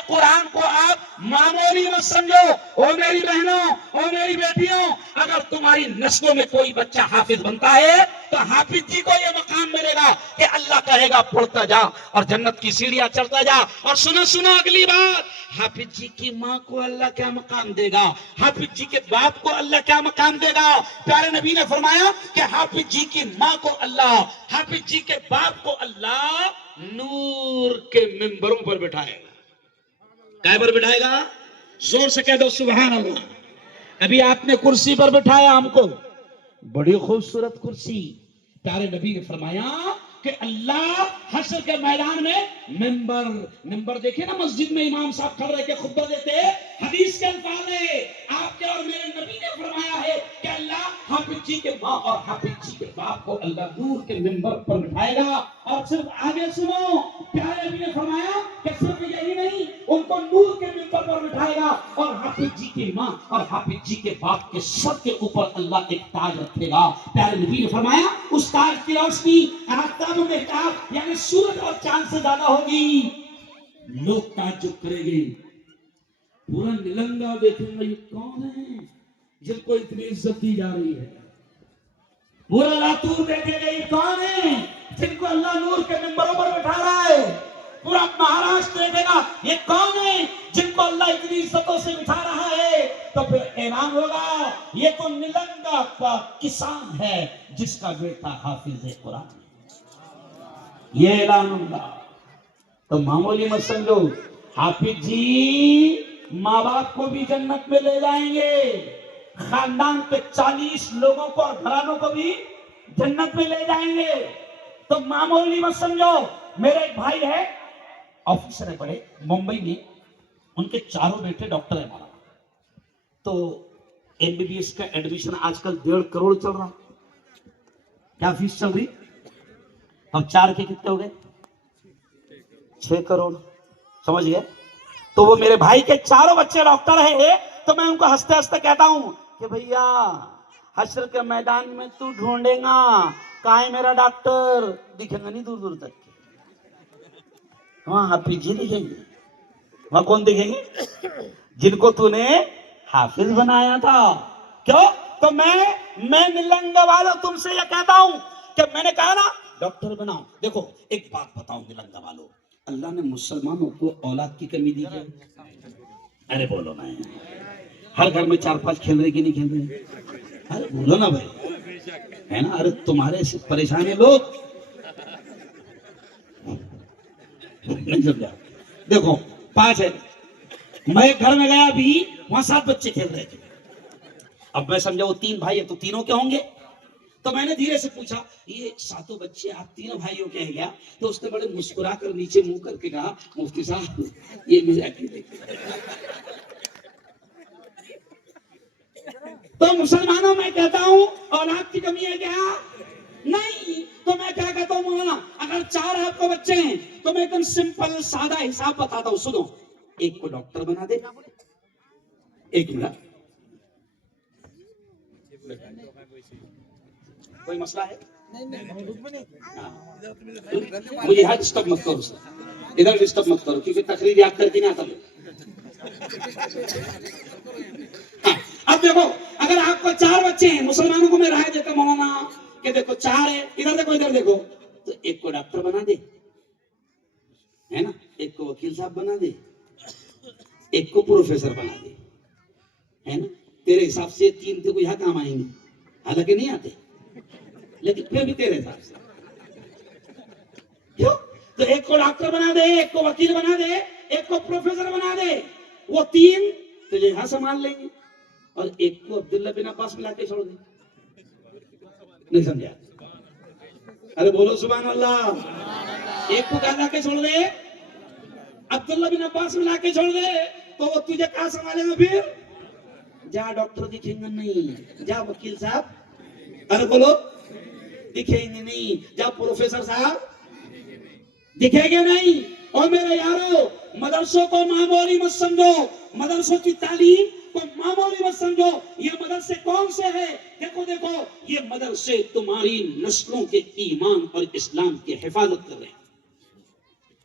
قرآن کو آپ معمولی مت سمجھو۔ او میری بہنوں، او میری بیٹیوں، اگر تمہاری نسلوں میں کوئی بچہ حافظ بنتا ہے تو حافظ جی کو یہ مقام ملے گا کہ اللہ کہے گا پڑھتا جا اور جنت کی سیڑھیاں چڑھتا جا۔ اور سنو اگلی بات، حافظ جی کی ماں کو اللہ کیا مقام دے گا، حافظ جی کے باپ کو اللہ کیا مقام دے گا۔ پیارے نبی نے فرمایا کہ حافظ جی کی ماں کو اللہ، حافظ جی کے باپ کو اللہ نور کے منبروں پر بٹھائے گا۔ کائے پر بٹھائے گا؟ زور سے کہہ دو سبحان اللہ۔ ابھی آپ نے کرسی پر بٹھایا ہم کو، بڑی خوبصورت کرسی۔ پیارے نبی نے فرمایا کہ اللہ حشر کے میدان میں منبر دیکھیں نا، مسجد میں امام صاحب کھڑے رہ کے خطبہ دیتے، حدیث کے الفاظ ہے، آپ کے اور میرے نبی نے فرمایا ہے کہ اللہ حافظ جی کے ماں اور حافظ جی کے باپ کو اللہ نور کے منبر پر بٹھائے گا۔ اور صرف آگے سنو، پیارے نبی نے فرمایا کہ صرف یہی نہیں، ان کو نور کے منبر پر بٹھائے گا اور حافظ جی کی ماں اور حافظ جی کے باپ کے سر کے اوپر اللہ ایک تاج رکھے گا۔ پیارے نبی نے فرمایا اس تاج کی روشنی آفتاب و مہتاب یعنی سورج اور چاند سے زیادہ ہوگی۔ لوگ تعجب کریں گے، پورا نلنگا دیکھیں گے، یہ کون ہے جن کو اتنی عزت دی جا رہی ہے۔ پورا لاتور دیکھیں گے، یہ کون ہے جن کو اللہ نور کے منبروں پر بٹھا رہا ہے۔ پورا مہاراشٹر دیکھے گا، یہ کون ہے جن کو اللہ اتنی عزتوں سے بٹھا رہا ہے۔ تو پھر اعلان ہوگا، یہ تو نلنگا کا کسان ہے جس کا بیٹا حافظ قرآن ہے۔ یہ اعلان ہوگا تو معمولی مت سمجھو، حافظ جی ماں باپ کو بھی جنت میں لے جائیں گے، خاندان کے 40 لوگوں کو اور گھرانوں کو بھی جنت میں لے جائیں گے۔ تو معمولی مت سمجھو۔ میرے ایک بھائی ہے، آفیسر ہے بڑے ممبئی میں، ان کے چاروں بیٹے ڈاکٹر ہیں ہمارا۔ تو MBBS کا ایڈمیشن آج کل 1.5 کروڑ چل رہا، کیا فیس چل رہی؟ اب 4 کے کتنے ہو گئے؟ 6 کروڑ، سمجھ گئے؟ تو وہ میرے بھائی کے چاروں بچے ڈاکٹر ہیں، تو میں ان کو ہنستے ہنستے کہتا ہوں کہ بھیا حشر کے میدان میں تو ڈھونڈے گا کہاں ہے میرا ڈاکٹر، دکھیں گا نہیں دور دور تک، وہاں حافظ جی دکھیں گے۔ وہاں کون دکھیں گے؟ جن کو تو نے حافظ بنایا تھا۔ کیوں؟ تو میں نلنگا والوں تم سے یہ کہتا ہوں کہ میں نے کہا نا ڈاکٹر بناؤ۔ دیکھو ایک بات بتاؤں نلنگا والوں، اللہ نے مسلمانوں کو اولاد کی کمی دی ہے؟ ارے بولو نا، ہر گھر میں 4-5 کھیل رہے کی نہیں کھیل رہے؟ ارے بولو نا بھائی، ہے نا؟ ارے تمہارے سے پریشان ہیں لوگ، نہیں سمجھا؟ دیکھو 5 ہے، میں ایک گھر میں گیا بھی، وہاں 7 بچے کھیل رہے تھے۔ اب میں سمجھا وہ 3 بھائی ہیں تو تینوں کے ہوں گے۔ تو میں نے دھیرے سے پوچھا یہ 7 بچے آپ تینوں بھائیوں کے ہیں کیا؟ تو اس نے بڑے مسکرا کر نیچے منہ کر کے کہا مفتی صاحب یہ میرے اکیلے۔ تو مسلمانوں میں کہتا ہوں اولاد کی کمی ہے کیا؟ نہیں۔ تو میں کیا کہتا ہوں مولانا، اگر 4 آپ کو بچے ہیں تو میں ایک دم سمپل سادہ حساب بتاتا ہوں، سنو۔ ایک کو ڈاکٹر بنا دے، ایک منٹ، کوئی مسئلہ ہے؟ مجھے یہاں ڈسٹرب مت کرو سر، ادھر ڈسٹرب مت کرو کیونکہ تقریر یاد کر کے نہیں آتا میں۔ اب دیکھو اگر آپ کو 4 بچے ہیں، مسلمانوں کو میں رائے دیتا ہوں مولانا کہ دیکھو 4 ہے، ادھر دیکھو ادھر دیکھو، تو ایک کو ڈاکٹر بنا دے، ہے نا، ایک کو وکیل صاحب بنا دے، ایک کو پروفیسر بنا دے، ہے نا۔ تیرے حساب سے 3 تو یہاں کام آئیں گے، حالانکہ نہیں آتے لیکن پھر بھی تیرے حساب سے کیوں؟ تو ایک کو ڈاکٹر بنا دے، ایک کو وکیل بنا دے، ایک کو پروفیسر بنا دے، وہ 3 تجھے یہاں سنبھال لیں گے، اور ایک کو عبداللہ بن عباس میں لا کے چھوڑ دے۔ نہیں سمجھا؟ ارے بولو سبحان اللہ۔ ایک کو کہاں لا کے چھوڑ دے؟ عبداللہ بن عباس میں لا کے چھوڑ دے، تو وہ تجھے کہاں سنبھالے گا پھر؟ جا ڈاکٹر دکھیں گے نہیں، جا وکیل صاحب، ارے بولو دکھیں گے نہیں. جب پروفیسر صاحب دکھیں گے نہیں. اور میرے یارو مدرسوں کو معمولی مت سمجھو, مدرسوں کی تعلیم کو معمولی مت سمجھو. یہ مدرسے کون سے ہیں؟ دیکھو یہ مدرسے تمہاری نسلوں کے ایمان اور اسلام کی حفاظت کر رہے ہیں.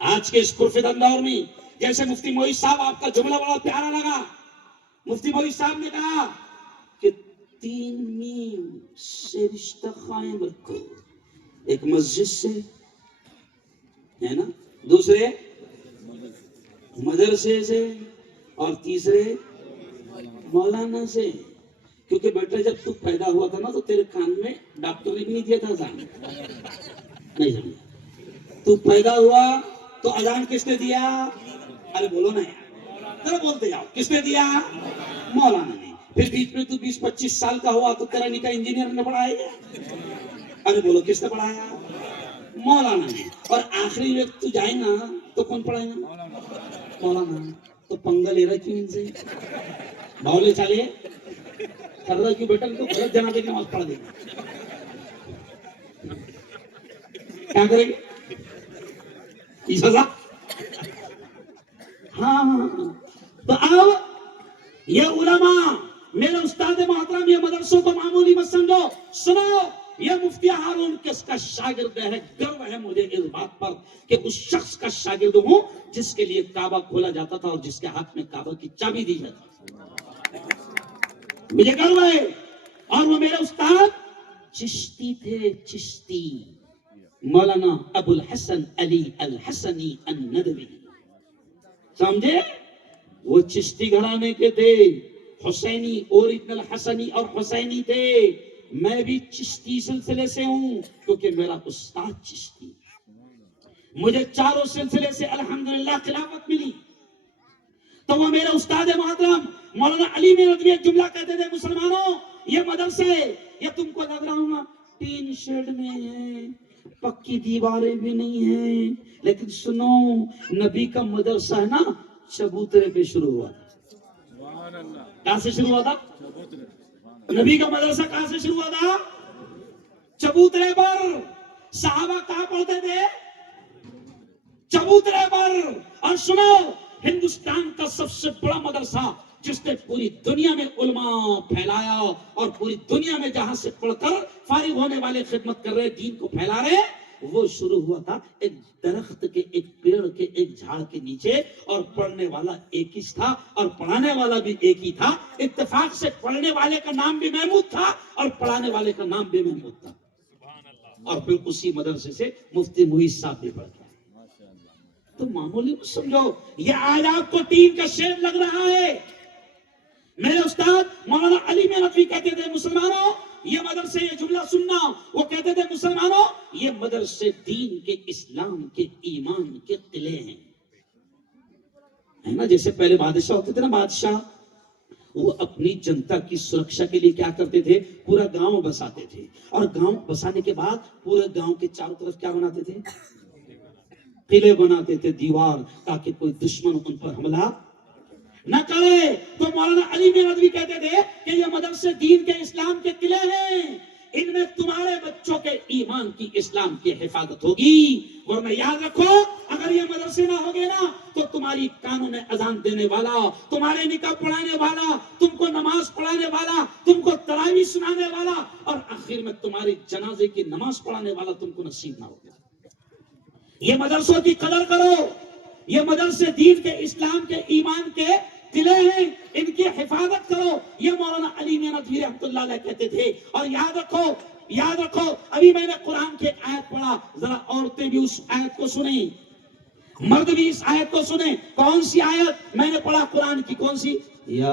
آج کے اس پرفتن دور میں جیسے مفتی معیز صاحب, آپ کا جملہ بڑا پیارا لگا. مفتی معیز صاحب نے کہا کہ 3 میم سے رشتہ قائم رکھو. ایک مسجد سے ہے نا, دوسرے مدرسے سے, اور تیسرے مولانا سے. کیونکہ بیٹا جب تو پیدا ہوا تھا نا تو تیرے کان میں ڈاکٹر نے بھی نہیں دیا تھا اذان, نہیں سمجھا. تو پیدا ہوا تو اذان کس نے دیا؟ ارے بولو نا یار, ذرا بولتے جاؤ. کس نے دیا؟ مولانا نے. پھر بیچ میں تو 20-25 سال کا ہوا تو تیرا نکاح انجینئر نے پڑھایا. ارے بولو کس نے پڑھایا؟ مولانا نے. اور آخری میں تو جائے نا تو کون پڑھائے گا؟ مولانا. تو پنگا لے رہا کیوں ان سے؟ باولے چالے کر رہا کیوں بیٹا؟ تو غلط جنازے کی نماز پڑھ دے گا, کیا کریں گے؟ سزا. ہاں تو اب یہ علماء, میرے استاد محترم, یہ مدرسوں کو معمولی مت سمجھو. سنو, یہ مفتی ہارون کس کا شاگرد ہے؟ گرو ہے مجھے اس بات پر کہ اس شخص کا شاگرد ہوں جس کے لیے کعبہ کھولا جاتا تھا اور جس کے ہاتھ میں کعبہ کی چابی دی جاتی. مجھے گرو ہے. اور وہ میرے استاد چشتی تھے, چشتی, مولانا ابو الحسن علی الحسنی الندوی. سمجھے؟ وہ چشتی گھرانے کے تھے, حسینی, اوریجنل حسنی اور حسینی تھے. میں بھی چشتی سلسلے سے ہوں کیونکہ میرا استاد چشتی. مجھے چاروں سلسلے سے الحمدللہ خلافت ملی. تو وہ میرے استاد محترم مولانا علی ندوی ایک جملہ کہتے تھے, مسلمانوں یہ مدرسے یہ تم کو لگ رہا ہوں نا ٹین شیڈ میں ہیں, پکی دیواریں بھی نہیں ہیں, لیکن سنو نبی کا مدرسہ ہے نا چبوترے پہ شروع ہوا تھا. کہاں سے شروع ہوا تھا؟ نبی کا مدرسہ کہاں سے شروع ہوا تھا؟ چبوترے پر. صحابہ کہاں پڑھتے تھے؟ چبوترے پر. اور سنو, ہندوستان کا سب سے بڑا مدرسہ جس نے پوری دنیا میں علماء پھیلایا اور پوری دنیا میں جہاں سے پڑھ کر فارغ ہونے والے خدمت کر رہے, دین کو پھیلا رہے, وہ شروع ہوا تھا ایک درخت کے, ایک پیڑ کے, ایک جھاڑ کے نیچے. اور پڑھنے والا ایک ہی تھا اور پڑھانے والا بھی ایک ہی تھا. اتفاق سے پڑھنے والے کا نام بھی محمود تھا اور پڑھانے والے کا نام بھی محمود تھا. اور پھر اسی مدرسے سے مفتی معیز صاحب بھی پڑھ گیا. تو معمولی مت سمجھو. یہ آج آپ کو تین کا شعر لگ رہا ہے. میرے استاد مولانا علی ندوی کہتے تھے, مسلمانوں یہ مدرسے, یہ جملہ سننا, وہ کہتے تھے مسلمانوں یہ مدرسے دین کے, اسلام کے, ایمان کے قلعے ہیں. ہے نا, جیسے پہلے بادشاہ ہوتے تھے نا, بادشاہ وہ اپنی جنتا کی سرکشا کے لیے کیا کرتے تھے؟ پورا گاؤں بساتے تھے. اور گاؤں بسانے کے بعد پورے گاؤں کے چاروں طرف کیا بناتے تھے؟ قلعے بناتے تھے, دیوار, تاکہ کوئی دشمن ان پر حملہ نہ کرے. تو مولانا علی ندوی کہتے تھے کہ یہ مدرسے دین کے, اسلام کے قلعے ہیں. ان میں تمہارے بچوں کے ایمان کی, اسلام کی حفاظت ہوگی. ورنہ یاد رکھو, اگر یہ مدرسے نہ ہوگے نا تو تمہاری کانوں میں اذان دینے والا, تمہارے نکاح پڑھانے والا, تم کو نماز پڑھانے والا, تم کو تراویح سنانے والا, اور آخر میں تمہاری جنازے کی نماز پڑھانے والا تم کو نصیب نہ ہوگا. یہ مدرسوں کی قدر کرو. یہ مدرسے دین کے, اسلام کے, ایمان کے قلعے ہیں, ان کی حفاظت کرو. یہ مولانا علی ندوی رحمۃ اللہ علیہ کہتے تھے. اور یاد رکھو, ابھی میں نے قرآن کی آیت پڑھا, ذرا عورتیں بھی اس آیت کو سنیں, مرد بھی اس آیت کو سنیں. کون سی آیت میں نے پڑھا قرآن کی؟ کون سی؟ یا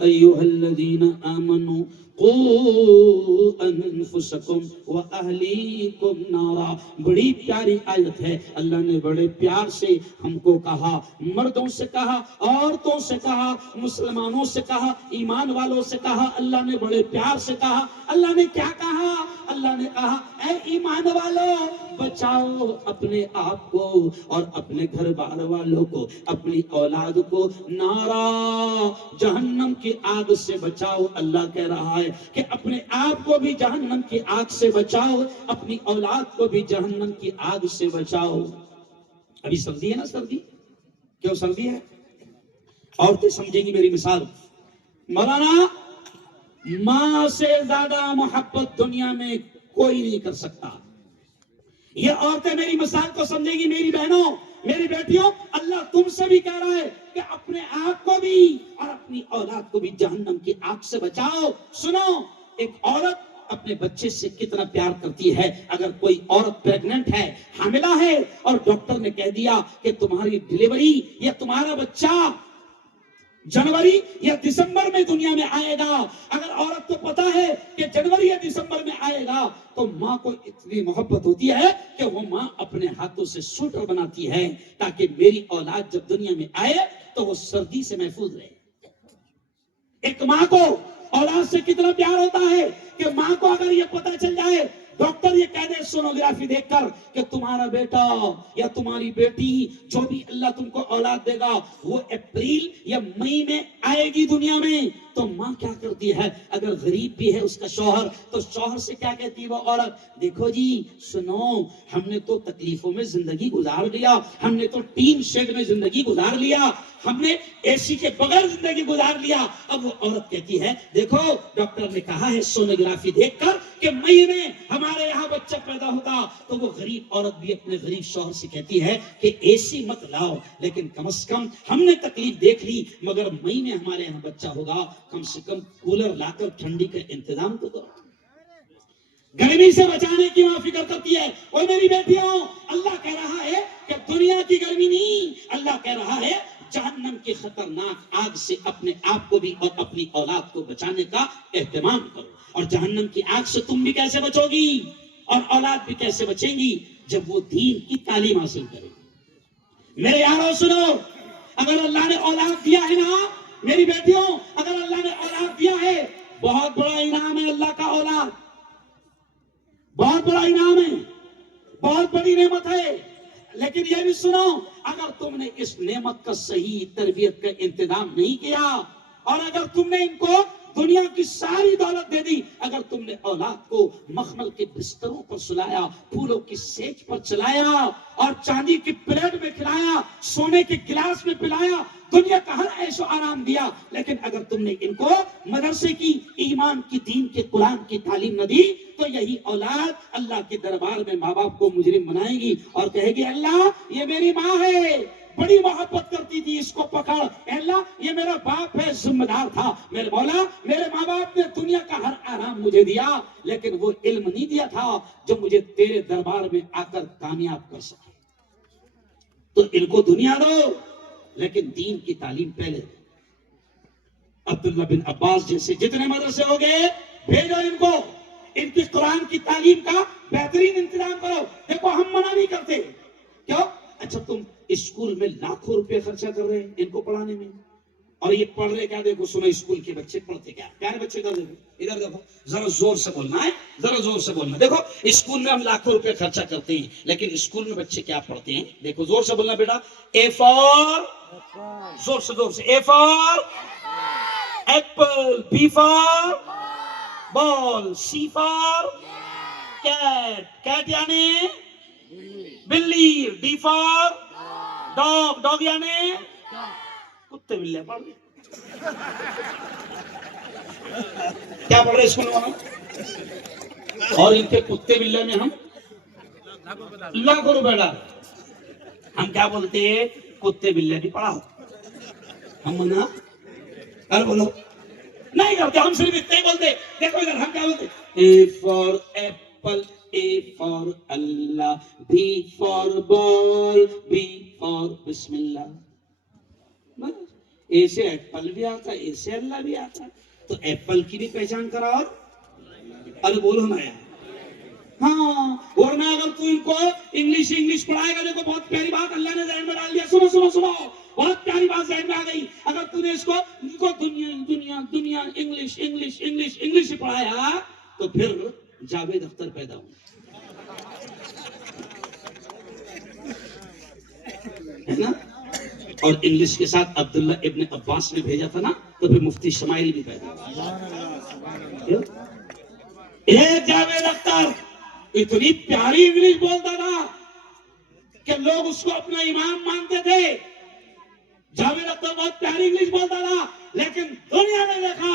ایھا الذین آمنوا قوا انفسکم واہلیکم نارا. بڑی پیاری آیت ہے. اللہ نے بڑے پیار سے ہم کو کہا, مردوں سے کہا, عورتوں سے کہا, مسلمانوں سے کہا, ایمان والوں سے کہا. اللہ نے بڑے پیار سے کہا اللہ نے کیا کہا؟ اللہ نے کہا اے ایمان والو بچاؤ اپنے آپ کو اور اپنے گھر بار والوں کو، اپنی اولاد کو نارا جہنم کی آگ سے بچاؤ۔ اللہ کہہ رہا ہے کہ اپنے آپ کو بھی جہنم کی آگ سے بچاؤ، اپنی اولاد کو بھی جہنم کی آگ سے بچاؤ۔ ابھی سردی ہے نا، سردی کیوں سردی ہے؟ عورتیں سمجھیں گی میری مثال۔ مولانا ماں سے زیادہ محبت دنیا میں کوئی نہیں کر سکتا۔ یہ عورتیں میری مثال کو سمجھیں گی، میری بہنوں، میری بیٹیوں، اللہ تم سے بھی کہہ رہا ہے کہ اپنے آپ کو بھی اور اپنی اولاد کو بھی جہنم کی آگ سے بچاؤ۔ سنو، ایک عورت اپنے بچے سے کتنا پیار کرتی ہے۔ اگر کوئی عورت پریگننٹ ہے، حاملہ ہے، اور ڈاکٹر نے کہہ دیا کہ تمہاری ڈیلیوری یا تمہارا بچہ جنوری یا دسمبر میں دنیا میں آئے گا، اگر عورت کو پتا ہے کہ جنوری یا دسمبر میں آئے گا تو ماں کو اتنی محبت ہوتی ہے کہ وہ ماں اپنے ہاتھوں سے سوٹر بناتی ہے تاکہ میری اولاد جب دنیا میں آئے تو وہ سردی سے محفوظ رہے۔ ایک ماں کو اولاد سے کتنا پیار ہوتا ہے کہ ماں کو اگر یہ پتا چل جائے، ڈاکٹر یہ کہہ دے سونوگرافی دیکھ کر کہ تمہارا بیٹا یا تمہاری بیٹی جو بھی اللہ تم کو اولاد دے گا وہ اپریل یا مئی میں آئے گی دنیا میں، تو ماں کیا کرتی ہے؟ اگر غریب بھی ہے اس کا شوہر تو شوہر سے کیا کہتی ہے وہ عورت؟ دیکھو جی سنو، ہم نے تو تکلیفوں میں زندگی گزار لیا، ہم نے تو ٹین شیڈ میں زندگی گزار لیا، ہم نے اے سی کے بغیر زندگی گزار لیا۔ اب وہ عورت کہتی ہے دیکھو ڈاکٹر نے کہا ہے سونوگرافی دیکھ کر کہ مئی میں ہمارے یہاں بچہ پیدا ہوگا، تو وہ غریب عورت بھی اپنے غریب شوہر سے کہتی ہے کہ اے سی مت لاؤ، لیکن کم از کم ہم نے تکلیف دیکھ لی، مگر مئی میں ہمارے یہاں بچہ ہوگا، کم سے کم کولر لا کر ٹھنڈی کا انتظام تو کرو۔ گرمی سے بچانے کی وہاں فکر کرتی ہے۔ اور میری بیٹیوں، اللہ کہہ رہا ہے کہ دنیا کی گرمی نہیں، اللہ کہہ رہا ہے جہنم کی خطرناک آگ سے اپنے آپ کو بھی اور اپنی اولاد کو بچانے کا اہتمام کرو۔ اور جہنم کی آگ سے تم بھی کیسے بچو گی اور اولاد بھی کیسے بچیں گی؟ جب وہ دین کی تعلیم حاصل کرے گی۔ میرے یارو سنو، اگر اللہ نے اولاد دیا ہے نا میری بیٹیوں، اگر اللہ نے اولاد دیا ہے، بہت بڑا انعام ہے اللہ کا اولاد، بہت بڑا انعام ہے، بہت بڑی نعمت ہے۔ لیکن یہ بھی سنو، اگر تم نے اس نعمت کا صحیح تربیت کا انتظام نہیں کیا، اور اگر تم نے ان کو دنیا کی ساری دولت دے دی، اگر تم نے اولاد کو مخمل کے بستروں پر سلایا، پھولوں کی سیج پر چلایا، اور چاندی کی پلیٹ میں کھلایا، سونے کے گلاس میں پلایا، دنیا کا ہر عیش و آرام دیا، لیکن اگر تم نے ان کو مدرسے کی، ایمان کی، دین کے، قرآن کی تعلیم نہ دی، تو یہی اولاد اللہ کے دربار میں ماں باپ کو مجرم بنائے گی اور کہے گی اللہ یہ میری ماں ہے، بڑی محبت کرتی تھی، اس کو پکڑ۔ اے اللہ یہ میرا باپ ہے، ذمہ دار تھا، میرے مولا میرے ماں باپ نے دنیا کا ہر آرام مجھے دیا، لیکن وہ علم نہیں دیا تھا جو مجھے تیرے دربار میں آ کر کامیاب کر سکے۔ تو ان کو دنیا دو لیکن دین کی تعلیم پہلے دو۔ عبداللہ بن عباس جیسے جتنے مدرسے ہو گئے بھیجو ان کو، ان کی قرآن کی تعلیم کا بہترین انتظام کرو۔ دیکھو ہم منع نہیں کرتے، کیوں؟ اچھا تم اسکول میں لاکھوں روپے خرچہ کر رہے ہیں ان کو پڑھانے میں، اور یہ پڑھ رہے کیا؟ دیکھو سنو، اسکول کے بچے پڑھتے کیا؟ پیارے بچے ادھر دیکھو، ادھر دیکھو، ذرا زور سے بولنا ہے، ذرا زور سے بولنا۔ دیکھو اسکول میں ہم لاکھوں روپے خرچہ کرتے ہیں، لیکن اسکول میں بچے کیا پڑھتے ہیں؟ دیکھو زور سے بولنا بیٹا، اے فار، زور سے A for apple, B for ball, C for cat, cat یعنی بلی، ڈی فار ڈاگ، ڈاگ یعنی کتے بلے پڑھ رہے۔ کیا پڑھ رہے اسکول میں؟ اور ان کے کتے بلے میں ہم لاکھوں روپے ڈال۔ ہم کیا بولتے ہیں؟ کتے بلے بھی پڑھاؤ۔ ہم منع کر بولو نہیں کرتے، ہم صرف اتنے بولتے۔ دیکھو ادھر ہم کیا بولتے؟ A for apple, A for اللہ، B for ball, B for بسم اللہ۔ اے سے ایپل بھی آتا، اے سے اللہ بھی آتا، تو ایپل کی بھی پہچان کراؤ۔ ارے بولو نا یار، ہاں، ورنہ اگر تو ان کو انگلش پڑھائے گا، دیکھو بہت پیاری بات اللہ نے ذہن میں ڈال دیا، سنو بہت پیاری بات ذہن میں آ گئی۔ اگر تو نے اس کو دنیا انگلش ہی پڑھایا تو پھر جاوید اختر پیدا ہوں، ہے نا؟ اور انگلش کے ساتھ عبداللہ ابن عباس نے بھیجا تھا نا، تو پھر مفتی شمائل بھی پیدا ہوا۔ ایک جاوید اختر اتنی پیاری انگلش بولتا تھا کہ لوگ اس کو اپنا امام مانتے تھے۔ جاوید اختر بہت پیاری انگلش بولتا تھا، لیکن دنیا نے دیکھا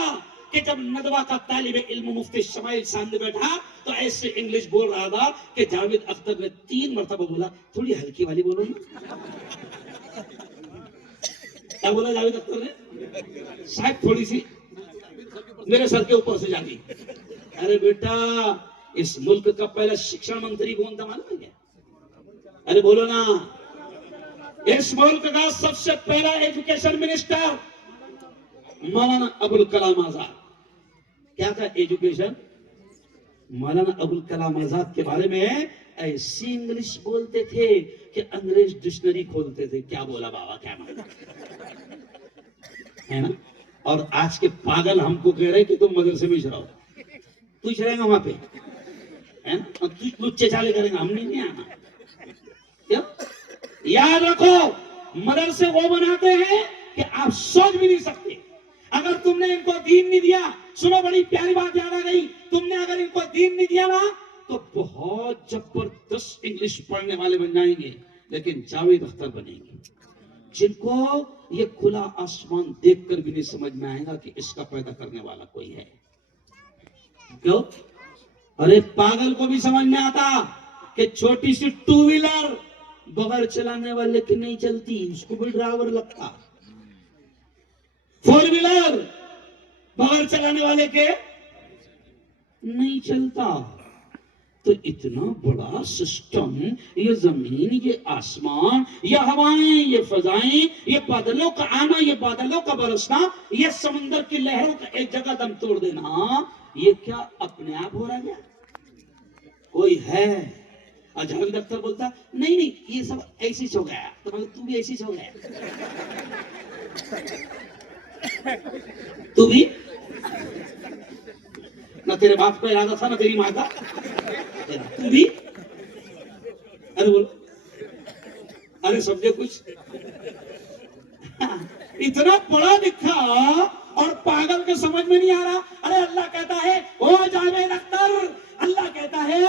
کہ جب ندوہ کا طالب علم مفتی شمائل سامنے بیٹھا تو ایسے انگلش بول رہا تھا کہ جاوید اختر نے 3 مرتبہ بولا تھوڑی ہلکی والی بولو نا۔ کیا بولا جاوید اختر نے؟ شاید تھوڑی سی میرے سر کے اوپر سے جاتی۔ ارے بیٹا، اس ملک کا پہلا شکشا منتری کون تھا معلوم ہے کیا؟ ارے بولو نا۔ اس ملک کا سب سے پہلا ایجوکیشن منسٹر مولانا ابوالکلام آزاد۔ کیا تھا ایجوکیشن؟ مولانا ابوالکلام آزاد کے بارے میں ایسی انگلش بولتے تھے کہ انگریز ڈکشنری کھولتے تھے۔ کیا بولا بابا، کیا مانا ہے نا؟ اور آج کے پاگل ہم کو کہہ رہے کہ تم مدرسے میں رہو، تو رہے گا وہاں پہ، ہے نا؟ لچے چالے کریں گا، ہم نہیں آنا۔ کیا؟ یاد رکھو، مدرسے وہ بناتے ہیں کہ آپ سوچ بھی نہیں سکتے۔ اگر تم نے ان کو دین نہیں دیا، سنو بڑی پیاری بات یاد آ گئی، تم نے اگر ان کو دین نہیں دیا نا تو بہت زبردست انگلش پڑھنے والے بن جائیں گے، لیکن جاوید اختر بنیں گے جن کو یہ کھلا آسمان دیکھ کر بھی نہیں سمجھ میں آئے گا کہ اس کا پیدا کرنے والا کوئی ہے۔ کیوں؟ ارے پاگل کو بھی سمجھ میں آتا کہ چھوٹی سی 2 ویلر بغیر چلانے والے کی نہیں چلتی، اس کو بھی ڈرائیور لگتا۔ 4 ویلر بغیر چلانے والے کے نہیں چلتا۔ تو اتنا بڑا سسٹم، یہ زمین، یہ آسمان، یہ ہوائیں، یہ فضائیں، یہ بادلوں کا آنا، یہ بادلوں کا برسنا، یہ سمندر کی لہروں کا ایک جگہ دم توڑ دینا، یہ کیا اپنے آپ ہو رہا ہے؟ کوئی ہے؟ جاوید اختر بولتا نہیں نہیں یہ سب ایسے ہو گیا، تو بھی ایسے ہو گیا، تو بھی نہ تیرے باپ کا ارادہ تھا نہ تیری ماں کا، تو بھی ارے بولو، ارے سمجھے کچھ؟ اتنا پڑھا لکھا اور پاگل کے سمجھ میں نہیں آ رہا۔ ارے اللہ کہتا ہے او جاوید اختر، اللہ کہتا ہے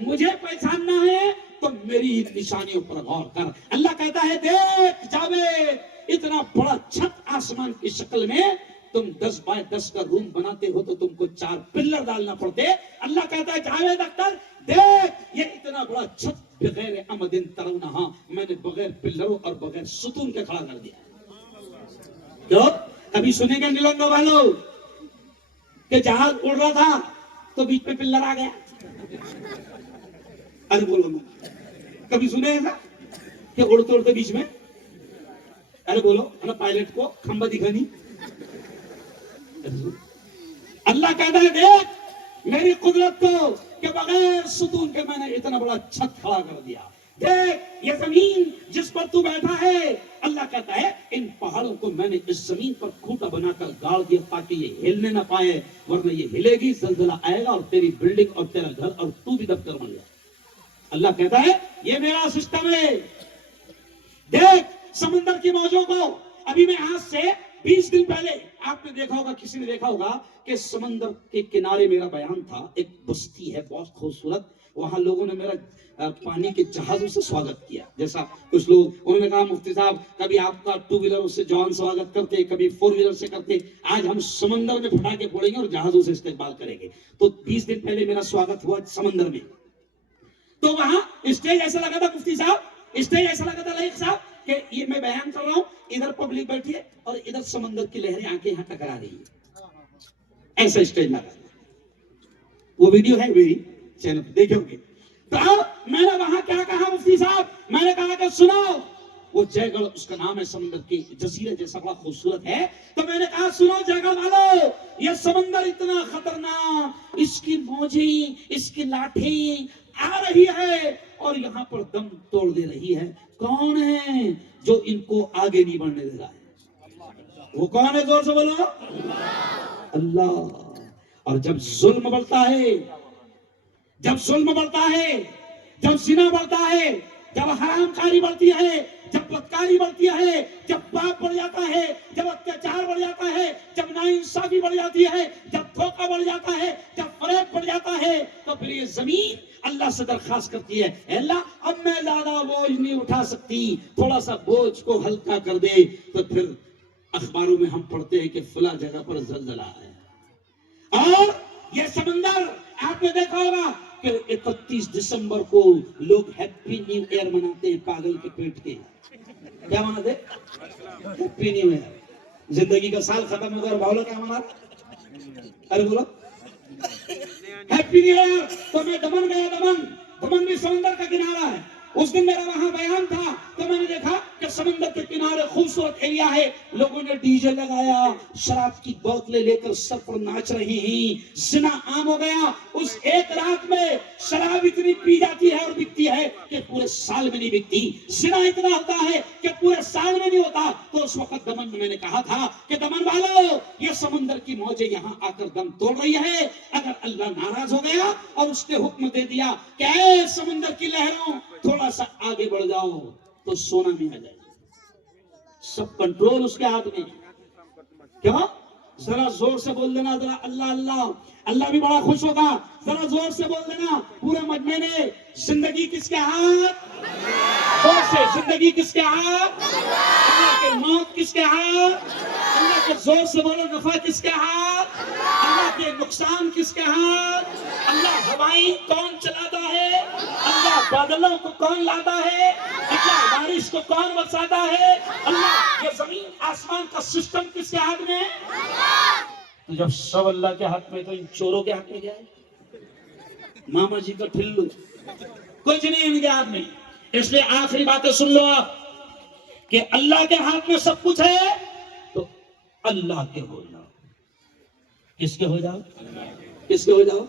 مجھے پہچاننا ہے تو میری نشانیوں پر غور کر۔ اللہ کہتا ہے دیکھ جاوید، اتنا بڑا چھت آسمان کی شکل میں، تم 10 بائی 10 کا روم بناتے ہو تو تم کو 4 پلر ڈالنا پڑتے۔ اللہ کہتا ہے جاوید اختر دیکھ، یہ اتنا بڑا چھت بغیر عمد ترونہا، میں نے بغیر پلروں اور بغیر ستون کے کھڑا کر دیا۔ کیوں؟ کبھی سنے گے نیلنگا والوں کہ جہاز اڑ رہا تھا تو بیچ میں پلر آ گیا؟ ارے بولو نا، کبھی سنے ایسا کہ اڑتے اڑتے بیچ میں؟ ارے بولو نا، پائلٹ کو کھمبا دکھانی۔ اللہ کہتا ہے دیکھ میری قدرت کو کہ بغیر ستون کے میں نے اتنا بڑا چھت کھڑا کر دیا۔ دیکھ یہ زمین جس پر تو بیٹھا ہے، اللہ کہتا ہے ان پہاڑوں کو میں نے اس زمین پر کھوٹا بنا کر گاڑ دیا تاکہ یہ ہلنے نہ پائے، ورنہ یہ ہلے گی، زلزلہ آئے گا اور تیری بلڈنگ اور تیرا گھر اور تو بھی دفتر بن جائے۔ اللہ کہتا ہے یہ میرا سسٹم ہے۔ دیکھ سمندر کی موجوں کو، ابھی میں آج سے 20 دن پہلے آپ نے دیکھا ہوگا، کسی نے دیکھا ہوگا کہ سمندر کے کنارے میرا بیان تھا، ایک بستی ہے بہت خوبصورت، وہاں لوگوں نے میرا پانی کے جہازوں سے سواگت کیا۔ جیسا کچھ لوگ انہوں نے کہا مفتی صاحب کبھی آپ کا 2 ویلر سے جوان سواگت کرتے، کبھی 4 ویلر سے کرتے، آج ہم سمندر میں پٹاخے پھوڑیں گے اور جہازوں سے استقبال کریں گے۔ تو 20 دن پہلے میرا سواگت ہوا سمندر میں، تو وہاں اسٹیج ایسا لگا تھا مفتی صاحب، اسٹیج ایسا لگا تھا لائق صاحب کہ یہ میں بیان کر رہا ہوں، ادھر پبلک بیٹھی ہے اور ادھر سمندر کی لہریں آ کے یہاں ٹکرا رہی ہیں، ایسا اسٹیج لگا۔ وہ ویڈیو ہے میری چینل پہ، دیکھو گے۔ تو اب میں نے وہاں کیا کہا مفتی صاحب، میں نے کہا کہ سنو، وہ جے گڑھ اس کا نام ہے، سمندر کی جزیرے جیسا بڑا خوبصورت ہے، تو میں نے کہا سنو جے گڑھ والو، یہ سمندر اتنا خطرناک، اس کی موجیں، اس کی لاٹھیں آ رہی ہے اور یہاں پر دم توڑ دے رہی ہے، کون ہے جو ان کو آگے نہیں بڑھنے دے رہا ہے؟ وہ کون ہے؟ زور سے بولو۔ اللہ۔ اور جب ظلم بڑھتا ہے، جب ظلم بڑھتا ہے، جب زنا بڑھتا ہے، جب حرام کاری بڑھتی ہے، جب بدکاری بڑھتی ہے، جب پاپ بڑھ جاتا ہے، جب اتیاچار بڑھ جاتا ہے، جب ناانصافی بڑھ جاتی ہے، جب دھوکہ بڑھ جاتا ہے، جب فریب بڑھ جاتا ہے، تو پھر یہ زمین اللہ سے درخواست کرتی ہے، اے اللہ اب میں زیادہ بوجھ نہیں اٹھا سکتی، تھوڑا سا بوجھ کو ہلکا کر دے۔ تو پھر اخباروں میں ہم پڑھتے ہیں کہ فلاں جگہ پر زلزلہ ہے، اور یہ سمندر آپ نے دیکھا ہوگا کہ 31 دسمبر کو لوگ ہیپی نیو ایئر مناتے ہیں پاگل کے پیٹ کے۔ کیا مناتے؟ Happy new year. زندگی کا سال ختم ہو گیا اور بولو کیا منا؟ ارے بولو ہیپی نیو ایئر۔ تو میں دمن گیا، دمن بھی سمندر کا کنارہ ہے۔ اس دن میرا وہاں بیان تھا تو میں نے دیکھا کہ سمندر کے کنارے خوبصورت ایریا ہے، لوگوں نے ڈی جے لگایا، شراب کی بوتلیں لے کر سر پر ناچ رہے ہیں، زنا عام ہو گیا۔ اس ایک رات میں شراب اتنی پی جاتی ہے اور بکتی ہے کہ پورے سال میں نہیں بکتی، زنا اتنا ہوتا ہے کہ پورے سال میں نہیں ہوتا۔ تو اس وقت دمن میں نے کہا تھا کہ دمن والو، یہ سمندر کی موجیں یہاں آ کر دم توڑ رہی ہے، اگر اللہ ناراض ہو گیا اور اس نے حکم دے دیا کہ اے سمندر کی لہروں تھوڑا سا آگے بڑھ جاؤ، تو سونا میں آ جائے، سب کنٹرول اس کے ہاتھ میں۔ کیوں؟ ذرا زور سے بول دینا، ذرا اللہ اللہ، اللہ بھی بڑا خوش ہوگا۔ ذرا زور سے بول دینا پورے مجمع نے، زندگی کس کے ہاتھ؟ زور سے، زندگی کس کے ہاتھ؟ اللہ کے، موت کس کے ہاتھ؟ اللہ کے، زور سے بولو، نفع کس کے ہاتھ؟ اللہ کے، نقصان کس کے ہاتھ؟ اللہ ہوائیں کون چلاتا ہے؟ اللہ بادلوں کو کون لاتا ہے؟ اللہ بارش کو کون برساتا ہے؟ اللہ یہ زمین آسمان کا سسٹم کس کے ہاتھ میں؟ تو جب سب اللہ کے ہاتھ میں تو ان چوروں کے ہاتھ میں کیا ہے؟ ماما جی کا ٹھلو کچھ نہیں ان کے ہاتھ میں۔ اس لیے آخری باتیں سن لو آپ کہ اللہ کے ہاتھ میں سب کچھ ہے، تو اللہ کے ہو جاؤ۔ کس کے ہو جاؤ؟ کس کے ہو جاؤ؟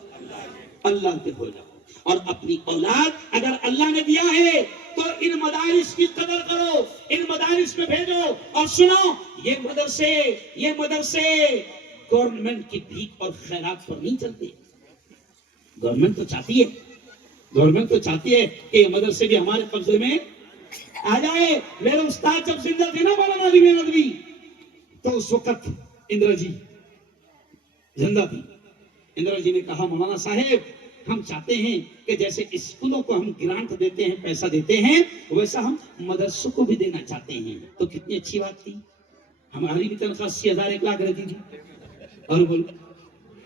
اللہ کے ہو جاؤ۔ اور اپنی اولاد اگر اللہ نے دیا ہے تو ان مدارس کی قدر کرو، ان مدارس میں بھیجو۔ اور سنو، یہ مدرسے گورنمنٹ کی بھیک اور خیرات پر نہیں چلتے۔ گورنمنٹ تو چاہتی ہے کہ یہ مدرسے بھی ہمارے قبضے میں آ جائے۔ میرے استاد جب زندہ تھے نا مولانا علی ندوی، تو اس وقت اندرا جی زندہ تھی۔ اندرا جی نے کہا مولانا صاحب ہم چاہتے ہیں کہ جیسے اسکولوں کو ہم گرانٹ دیتے ہیں، پیسہ دیتے ہیں، ویسا ہم مدرسوں کو بھی دینا چاہتے ہیں۔ تو کتنی اچھی بات تھی، ہماری بھی تنخواہ 80,000 1 لاکھ رہتی تھی۔ اور بولو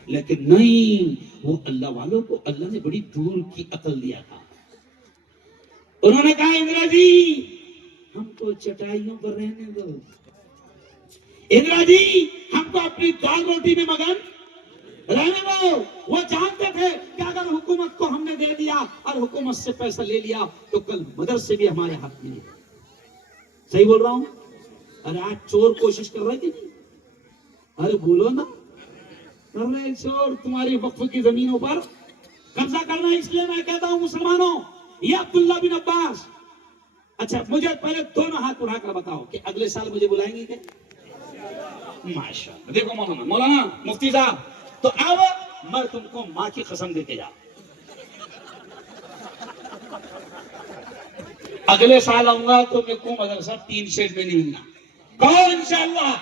لیکن نہیں، وہ اللہ والوں کو اللہ نے بڑی دور کی عقل دیا تھا۔ انہوں نے کہا اندرا جی ہم کو چٹائیوں پر رہنے دو، اندرا جی ہم کو اپنی دال روٹی میں مگن رہنے دو۔ وہ جانتے تھے کہ اگر حکومت کو ہم نے دے دیا اور حکومت سے پیسہ لے لیا تو کل مدرسے بھی ہمارے ہاتھ میں نہیں۔ صحیح بول رہا ہوں؟ ارے آج چور کوشش کر رہے کہ نہیں؟ ارے بولو نا، کر رہے چور تمہاری وقف کی زمینوں پر قبضہ کرنا۔ اس لیے میں کہتا ہوں مسلمانوں، یہ عبداللہ بن عباس، اچھا مجھے پہلے دونوں ہاتھ اٹھا کر بتاؤ کہ اگلے سال مجھے بلائیں گے کیا؟ ماشاءاللہ۔ دیکھو مولانا مفتی صاحب، تو اب میں تم کو ماں کی قسم دے کے جا، اگلے سال آؤں گا تو میں کو مدرسہ 3 شیڈ میں نہیں ملنا۔ کہو انشاءاللہ،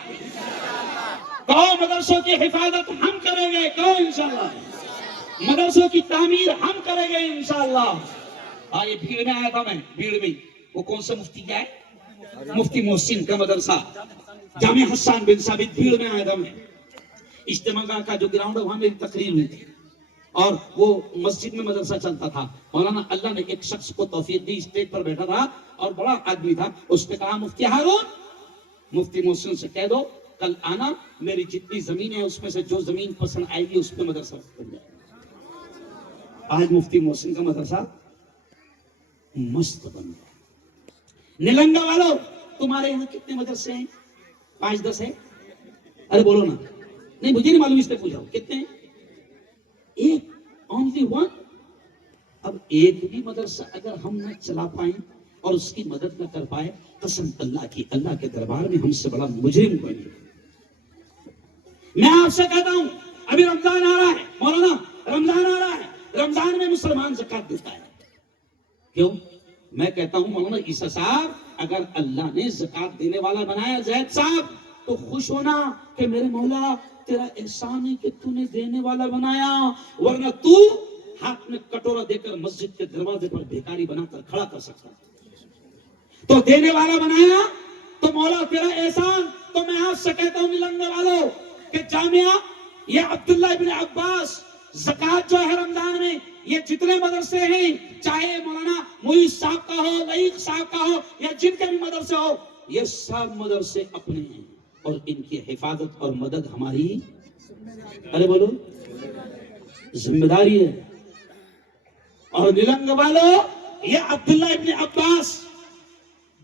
کہو مدرسوں کی حفاظت ہم کریں گے، کہو انشاءاللہ، مدرسوں کی تعمیر ہم کریں گے انشاءاللہ۔ یہ بھیڑ میں آیا تھا، میں بھیڑ میں، وہ کون سا مفتی کیا ہے؟ مفتی محسن کا مدرسہ جامع حسان بن ثابت، بھیڑ میں آیا تھا میں۔ اجتماع کا جو گراؤنڈ ہے وہاں میری تقریر ہوئی تھی، اور وہ مسجد میں مدرسہ چلتا تھا۔ مولانا اللہ نے ایک شخص کو توفیق دی، اسٹیج پر بیٹھا تھا اور بڑا آدمی تھا، اس نے کہا مفتی ہارون، مفتی محسن سے کہہ دو کل آنا، میری جتنی زمین ہے اس میں سے جو زمین پسند آئے گی اس پہ مدرسہ بن جائے۔ آج مفتی محسن کا مدرسہ مست بن گیا۔ نلنگا والوں، تمہارے یہاں کتنے مدرسے ہیں؟ 5-10 ہیں؟ ارے بولو نا، نہیں مجھے نہیں معلوم، اس نے پوچھا کتنے ہیں؟ ایک، اونلی 1۔ اب ایک بھی مدرسہ اگر ہم نہ چلا پائیں اور اس کی مدد نہ کر پائے، قسم اللہ کی، اللہ کے دربار میں ہم سے بڑا مجرم کوئی نہیں۔ میں آپ سے کہتا ہوں ابھی رمضان آ رہا ہے مولانا، رمضان آ رہا ہے، رمضان میں مسلمان زکات دیتا ہے، کیوں؟ میں کہتا ہوں مولانا عیسیٰ صاحب، اگر اللہ نے زکات دینے والا بنایا زید صاحب تو خوش ہونا کہ میرے مولا تیرا احسان ہے کہ تو نے دینے والا بنایا، ورنہ تو ہاتھ میں کٹورا دے کر مسجد کے دروازے پر بھیکاری بنا کر کھڑا کر سکتا، تو دینے والا بنایا تو مولا تیرا احسان۔ تو میں آپ سے کہتا ہوں نلنگے والوں کہ جامعہ یہ عبداللہ ابن عباس زکات جو ہے رمضان میں، یہ جتنے مدرسے ہیں، چاہے مولانا معیز صاحب کا ہو، لئیق صاحب کا ہو، یا جن کے بھی مدرسے ہو، یہ سب مدرسے اپنے ہیں اور ان کی حفاظت اور مدد ہماری، ارے بولو، ذمہ داری ہے۔ اور نلنگ والو، یہ عبداللہ ابن عباس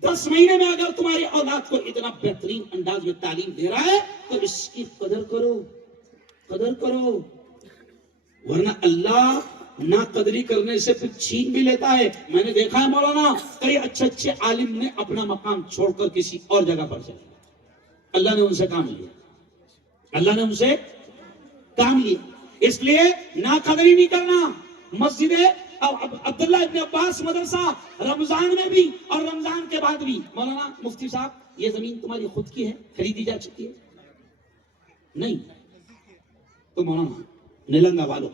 10 مہینے میں اگر تمہاری اولاد کو اتنا بہترین انداز میں تعلیم دے رہا ہے تو اس کی قدر کرو، قدر کرو، ورنہ اللہ نا قدری کرنے سے پھر چھین بھی لیتا ہے۔ میں نے دیکھا ہے مولانا کئی اچھے عالم نے اپنا مقام چھوڑ کر کسی اور جگہ پر چلے، اللہ نے ان سے کام لیا، اللہ نے ان سے کام لیا، اس لیے نا قدری نہیں کرنا۔ مسجد عبداللہ ابن عباس مدرسہ رمضان میں بھی اور رمضان کے بعد بھی، مولانا مفتی صاحب یہ زمین تمہاری خود کی ہے، خریدی جا چکی ہے؟ نہیں۔ تو مولانا نلنگا والوں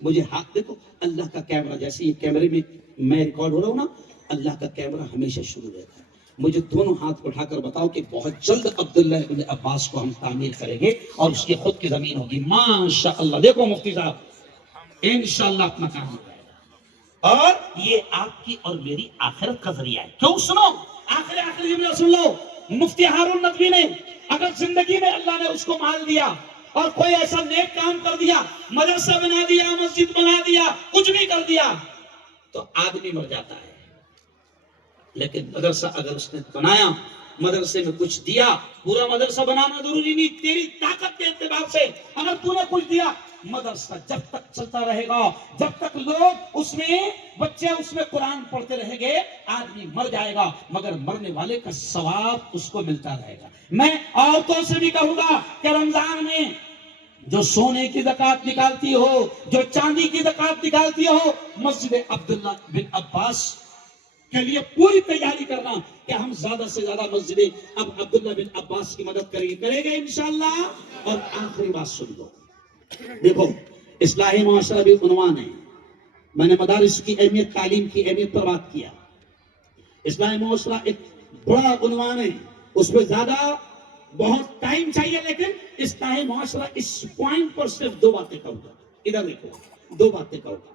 مجھے ہاتھ دیکھو، اللہ کا کیمرہ جیسے یہ کیمرے میں ریکارڈ ہو رہا ہوں نا، اللہ کا کیمرہ ہمیشہ شروع رہتا ہے۔ مجھے دونوں ہاتھ اٹھا کر بتاؤ کہ بہت جلد عبداللہ ابن عباس کو ہم تعمیر کریں گے اور اس کی خود کی زمین ہوگی، ماشاءاللہ۔ دیکھو مفتی صاحب انشاءاللہ اپنا کام ہو جائے گا، اور یہ آپ کی اور میری آخرت کا ذریعہ ہے۔ کیوں؟ سنو آخری جملہ سن لو۔ مفتی ہارون ندوی نے اگر زندگی میں اللہ نے اس کو مال دیا اور کوئی ایسا نیک کام کر دیا، مدرسہ بنا دیا، مسجد بنا دیا، کچھ بھی کر دیا، تو آدمی مر جاتا ہے، لیکن مدرسہ اگر اس نے بنایا، مدرسے میں کچھ دیا، پورا مدرسہ بنانا ضروری نہیں، تیری طاقت کے اعتبار سے اگر تو نے کچھ دیا، مدرسہ جب تک چلتا رہے گا، جب تک لوگ اس میں، بچے اس میں قرآن پڑھتے رہیں گے، آدمی مر جائے گا مگر مرنے والے کا ثواب اس کو ملتا رہے گا۔ میں عورتوں سے بھی کہوں گا کہ رمضان میں جو سونے کی زکات نکالتی ہو، جو چاندی کی زکات نکالتی ہو، مسجد عبداللہ بن عباس کے لیے پوری تیاری کرنا کہ ہم زیادہ سے زیادہ مسجد اب عبداللہ بن عباس کی مدد کریں گے انشاءاللہ۔ اور آخری بات سن لو، دیکھو اصلاح معاشرہ بھی عنوان ہے، میں نے مدارس کی اہمیت، تعلیم کی اہمیت پر بات کیا، اصلاح معاشرہ ایک بڑا عنوان ہے، اس پہ زیادہ بہت ٹائم چاہیے، لیکن اصلاح معاشرہ اس پوائنٹ پر صرف 2 باتیں کہوں گا، ادھر دیکھو 2 باتیں کہوں گا۔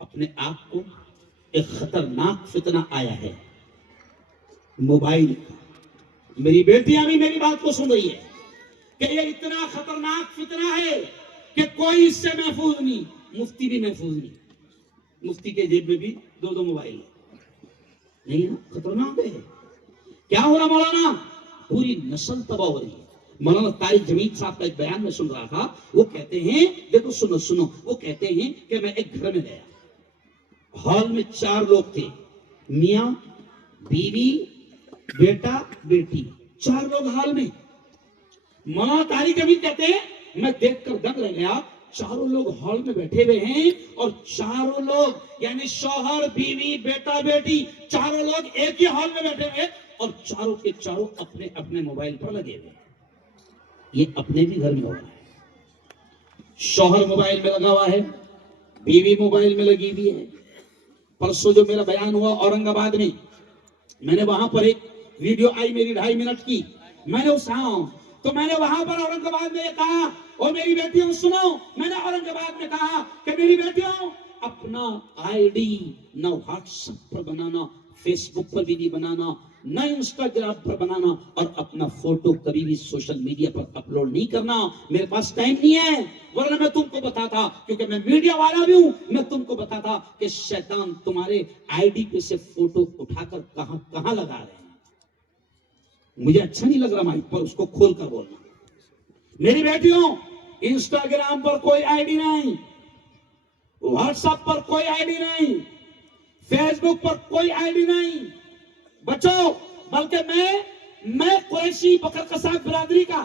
اپنے آپ کو ایک خطرناک فتنہ آیا ہے موبائل کا، میری بیٹیاں بھی میری بات کو سن رہی ہے کہ یہ اتنا خطرناک فتنہ ہے کہ کوئی اس سے محفوظ نہیں، مفتی بھی محفوظ نہیں، مفتی کے جیب میں بھی 2 موبائل نہیں ہے، خطرناک ہے۔ کیا ہو رہا مولانا؟ پوری نسل تباہ ہو رہی ہے۔ مولانا طارق جمیل صاحب کا ایک بیان میں سن رہا تھا، وہ کہتے ہیں، دیکھو سنو، وہ کہتے ہیں کہ میں ایک گھر میں گیا، ہال میں 4 لوگ تھے، میاں بیوی بیٹا بیٹی، 4 لوگ ہال میں۔ مولانا طارق جمیل کہتے ہیں میں دیکھ کر دنگ رہ گیا، 4 لوگ ہال میں بیٹھے ہوئے ہیں اور 4 لوگ یعنی شوہر بیوی بیٹا بیٹی 4 لوگ ایک ہی ہال میں بیٹھے ہوئے اور 4 کے 4 اپنے اپنے موبائل پر لگے ہوئے۔ یہ اپنے بھی گھر میں ہو رہا ہے، شوہر موبائل میں لگا ہوا ہے، بیوی موبائل میں لگی ہوئی ہے۔ پرسوں جو میرا بیان ہوا اورنگ آباد میں نے وہاں پر ایک ویڈیو آئی میری 2.5 منٹ کی، میں نے تو میں نے وہاں پر اورنگ آباد میں یہ کہا، اور میری بیٹیوں سنو، میں نے اورنگ آباد میں کہا کہ میری بیٹیوں اپنا آئی ڈی نہ واٹس ایپ پر بنانا، فیس بک پر بھی نہیں بنانا، نہ انسٹاگرام پر بنانا، اور اپنا فوٹو کبھی بھی سوشل میڈیا پر اپلوڈ نہیں کرنا۔ میرے پاس ٹائم نہیں ہے، ورنہ میں تم کو بتاتا، کیونکہ میں میڈیا والا بھی ہوں، میں تم کو بتاتا کہ شیطان تمہارے آئی ڈی پہ سے فوٹو اٹھا کر کہاں لگا رہے ہیں۔ مجھے اچھا نہیں لگ رہا مائک پر اس کو کھول کر بولنا۔ میری بیٹیوں انسٹاگرام پر کوئی آئی ڈی نہیں، واٹس ایپ پر کوئی آئی ڈی نہیں، فیس بک پر کوئی آئی ڈی نہیں بچو، بلکہ میں قریشی بکر قصاب برادری کا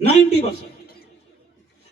90%।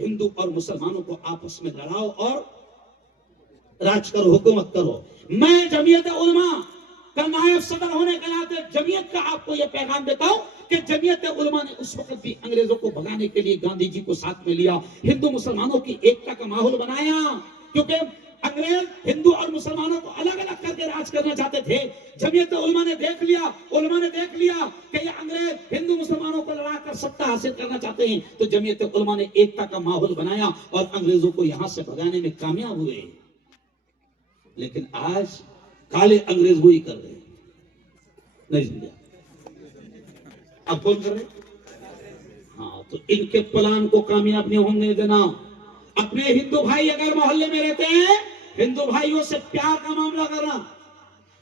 ہندو اور مسلمانوں کو آپس میں لڑاؤ اور راج کرو، حکومت کرو۔ میں جمعیت علماء کا نائب صدر ہونے کے ناطے جمعیت کا آپ کو یہ پیغام دیتا ہوں کہ جمعیت علماء نے اس وقت بھی انگریزوں کو بھگانے کے لیے گاندھی جی کو ساتھ میں لیا، ہندو مسلمانوں کی ایکتا کا ماحول بنایا، کیونکہ انگریز ہندو اور مسلمانوں کو الگ الگ کر کے راج کرنا چاہتے تھے۔ جمعیت علماء نے دیکھ لیا کہ یہ انگریز ہندو مسلمانوں کو لڑا کر ستا حاصل کرنا چاہتے ہیں، تو جمعیت علماء نے ایکتا کا ماحول بنایا اور انگریزوں کو یہاں سے بھگانے میں کامیاب ہوئے۔ لیکن آج کالے انگریز وہی کر رہے ہیں، نہیں سمجھا؟ اب کون کر رہے ہیں؟ ہاں، تو ان کے پلان کو کامیاب نہیں ہونے دینا۔ اپنے ہندو بھائی اگر محلے میں رہتے ہیں، ہندو بھائیوں سے پیار کا معاملہ کرنا،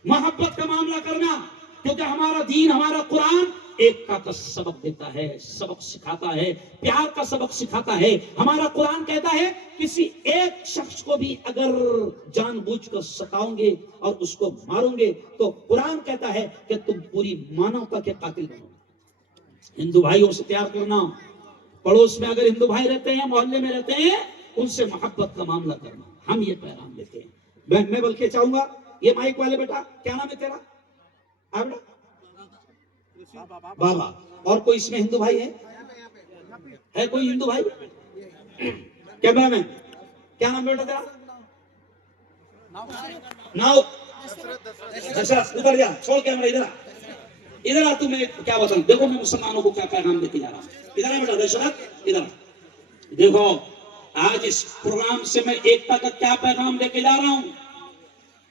محبت کا معاملہ کرنا، کیونکہ ہمارا دین، ہمارا قرآن ایکتا کا سبق دیتا ہے، سبق سکھاتا ہے، پیار کا سبق سکھاتا ہے۔ ہمارا قرآن کہتا ہے کسی ایک شخص کو بھی اگر جان بوجھ کر ستاؤں گے اور اس کو ماروں گے تو قرآن کہتا ہے کہ تم پوری مانوتا کے قاتل بنو گے۔ ہندو بھائیوں سے پیار کرنا، پڑوس میں اگر ہندو بھائی رہتے ہیں، محلے میں رہتے ہیں، ان سے محبت کا معاملہ کرنا، ہم یہ پیغام دیتے ہیں۔ میں بلکہ چاہوں گا، یہ مائک والے بیٹا، کیا نام ہے تیرا؟ بیٹا بابا، اور کوئی اس میں ہندو بھائی ہے کوئی ہندو بھائی؟ کیمرہ مین، کیا نام بیٹا تیرا؟ ناؤ دشرت، ادھر جا، چھوڑ کیمرہ، ادھر آ تو میں کیا بتاؤں۔ دیکھو میں مسلمانوں کو کیا پیغام دیتے جا رہا ہوں، ادھر آ بیٹا دشرت، ادھر دیکھو، آج اس پروگرام سے میں ایکتا کا کیا پیغام دے کے جا رہا ہوں۔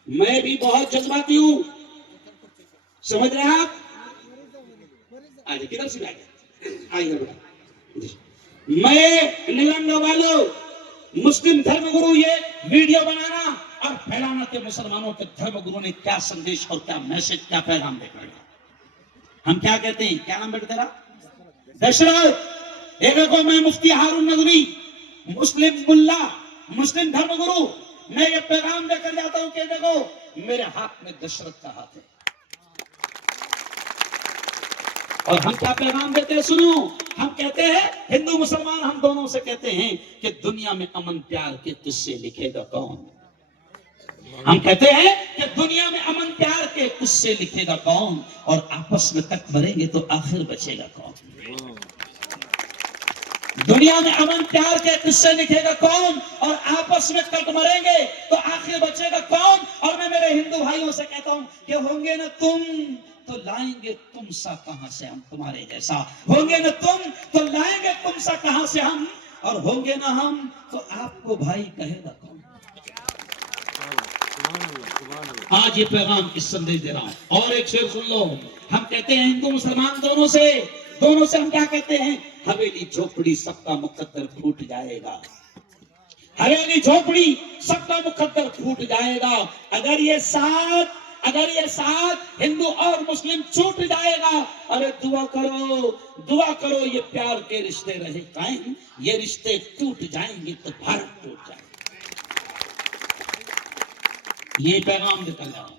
میں بھی بہت جذباتی ہوں، سمجھ رہے ہیں آپ؟ آئیے، کدھر سے آئیے بیٹا۔ میں نلنگا والوں، مسلم دھرم گرو، یہ ویڈیو بنانا اور پھیلانا کہ مسلمانوں کے دھرم گرو نے کیا سندیش اور کیا میسج، کیا پیغام دے کر گیا۔ ہم کیا کہتے ہیں؟ کیا نام بیٹا تیرا؟ دشرت۔ دیکھو، میں مفتی ہارون ندوی، مسلم ملا، مسلم دھرم گرو، میں یہ پیغام دے کر جاتا ہوں کہ دیکھو میرے ہاتھ میں دشرت کا ہاتھ ہے۔ اور ہم کیا پیغام دیتے ہیں؟ سنو، ہم کہتے ہیں، ہندو مسلمان ہم دونوں سے کہتے ہیں کہ دنیا میں امن پیار کے قصے لکھے گا کون؟ ہم کہتے ہیں کہ دنیا میں امن پیار کے قصے لکھے گا کون، اور آپس میں تک مریں گے تو آخر بچے گا کون؟ دنیا میں امن پیار کے قصے لکھے گا کون، اور آپس میں کٹ مریں گے تو آخر بچے گا کون؟ اور میں میرے ہندو بھائیوں سے کہتا ہوں کہ ہوں گے نا تم تو لائیں گے تم سا کہاں سے ہم تمہارے جیسا، ہوں گے نا تم تو لائیں گے تم سا کہاں سے ہم، اور ہوں گے نا ہم تو آپ کو بھائی کہے گا کون؟ آج یہ پیغام اس سندیش دے رہا ہوں۔ اور ایک شعر سن لو، ہم کہتے ہیں ہندو مسلمان دونوں سے ہم کیا کہتے ہیں؟ حویلی جھوپڑی سب کا مقدر پھوٹ جائے گا، حویلی جھوپڑی سب کا مقدر پھوٹ جائے گا، اگر یہ ساتھ ہندو اور مسلم چھوٹ جائے گا، ارے دعا کرو یہ پیار کے رشتے رہے قائم، یہ رشتے ٹوٹ جائیں گے تو بھارت ٹوٹ جائے گا۔ یہ پیغام دیتا جا رہا ہوں۔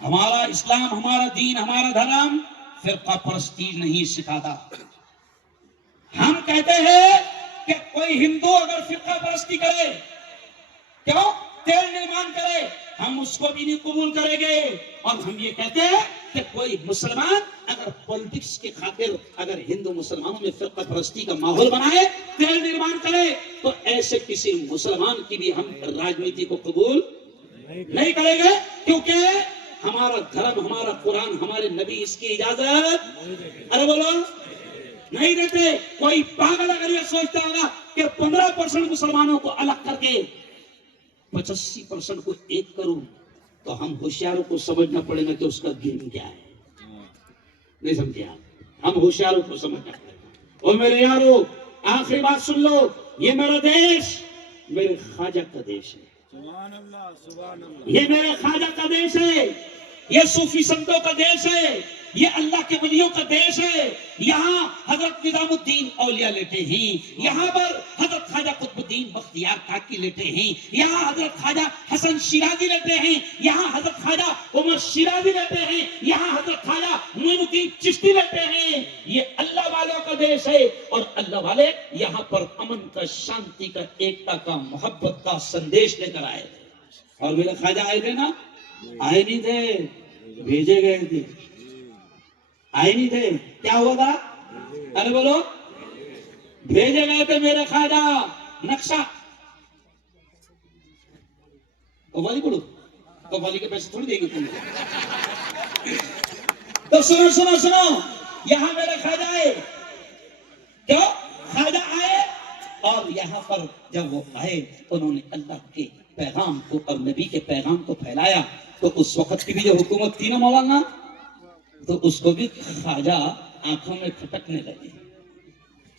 ہمارا اسلام، ہمارا دین، ہمارا دھرم فرقہ پرستی نہیں سکھاتا۔ ہم کہتے ہیں کہ کوئی ہندو اگر فرقہ پرستی کرے، کیوں تیل نرمان کرے، ہم اس کو بھی نہیں قبول کریں گے۔ اور ہم یہ کہتے ہیں کہ کوئی مسلمان اگر پولیٹکس کے خاطر اگر ہندو مسلمانوں میں فرقہ پرستی کا ماحول بنائے، تیل نرمان کرے، تو ایسے کسی مسلمان کی بھی ہم راجنیتی کو قبول نہیں کریں گے، کیونکہ ہمارا دھرم، ہمارا قرآن، ہمارے نبی اس کی اجازت ارے بولو نہیں دیتے۔ کوئی پاگل اگر یہ سوچتا ہوگا کہ 15% مسلمانوں کو الگ کر کے 85% کو ایک کروں، تو ہم ہوشیاروں کو سمجھنا پڑے گا کہ اس کا دین کیا ہے۔ نہیں سمجھے آپ؟ ہم ہوشیاروں کو سمجھنا پڑے گا۔ اور میرے یارو، آخری بات سن لو، یہ میرا دیش میرے خواجہ کا دیش ہے، یہ میرے خواجہ کا دیش ہے، یہ صوفی سنتوں کا دیش ہے، یہ اللہ کے ولیوں کا دیش ہے۔ یہاں حضرت نظام الدین اولیاء لیٹے ہیں، یہاں پر حضرت خواجہ قطب الدین بختیار کاکی لیٹے ہیں، یہاں حضرت خواجہ حسن شیرازی لیٹے ہیں، یہاں حضرت خواجہ عمر شیرازی لیٹے ہیں، یہاں حضرت خواجہ معین الدین چشتی لیٹے ہیں۔ یہ اللہ والوں کا دیش ہے، اور اللہ والے یہاں پر امن کا کا، شانتی کا، ایکتا کا، محبت کا سندیش لے کر آئے تھے. اور میرے خواجہ آئے تھے نا؟ آئے نہیں تھے، بھیجے گئے تھے. آئے نہیں تھے، کیا ہوا تھا؟ ارے بولو، بھیجے گئے تھے میرے خواجہ. نقشہ قوالی پڑھو، قوالی کے پیسے تھوڑی دیں گے تم. تو سنو سنو سنو، یہاں میرے خواجہ آئے. کیوں خواجہ آئے؟ اور یہاں پر جب وہ آئے انہوں نے اللہ کے پیغام کو اور نبی کے پیغام کو پھیلایا. تو اس وقت کی بھی جو حکومت تھی نا مولانا، تو اس کو بھی خواجہ آنکھوں میں پھٹکنے لگے.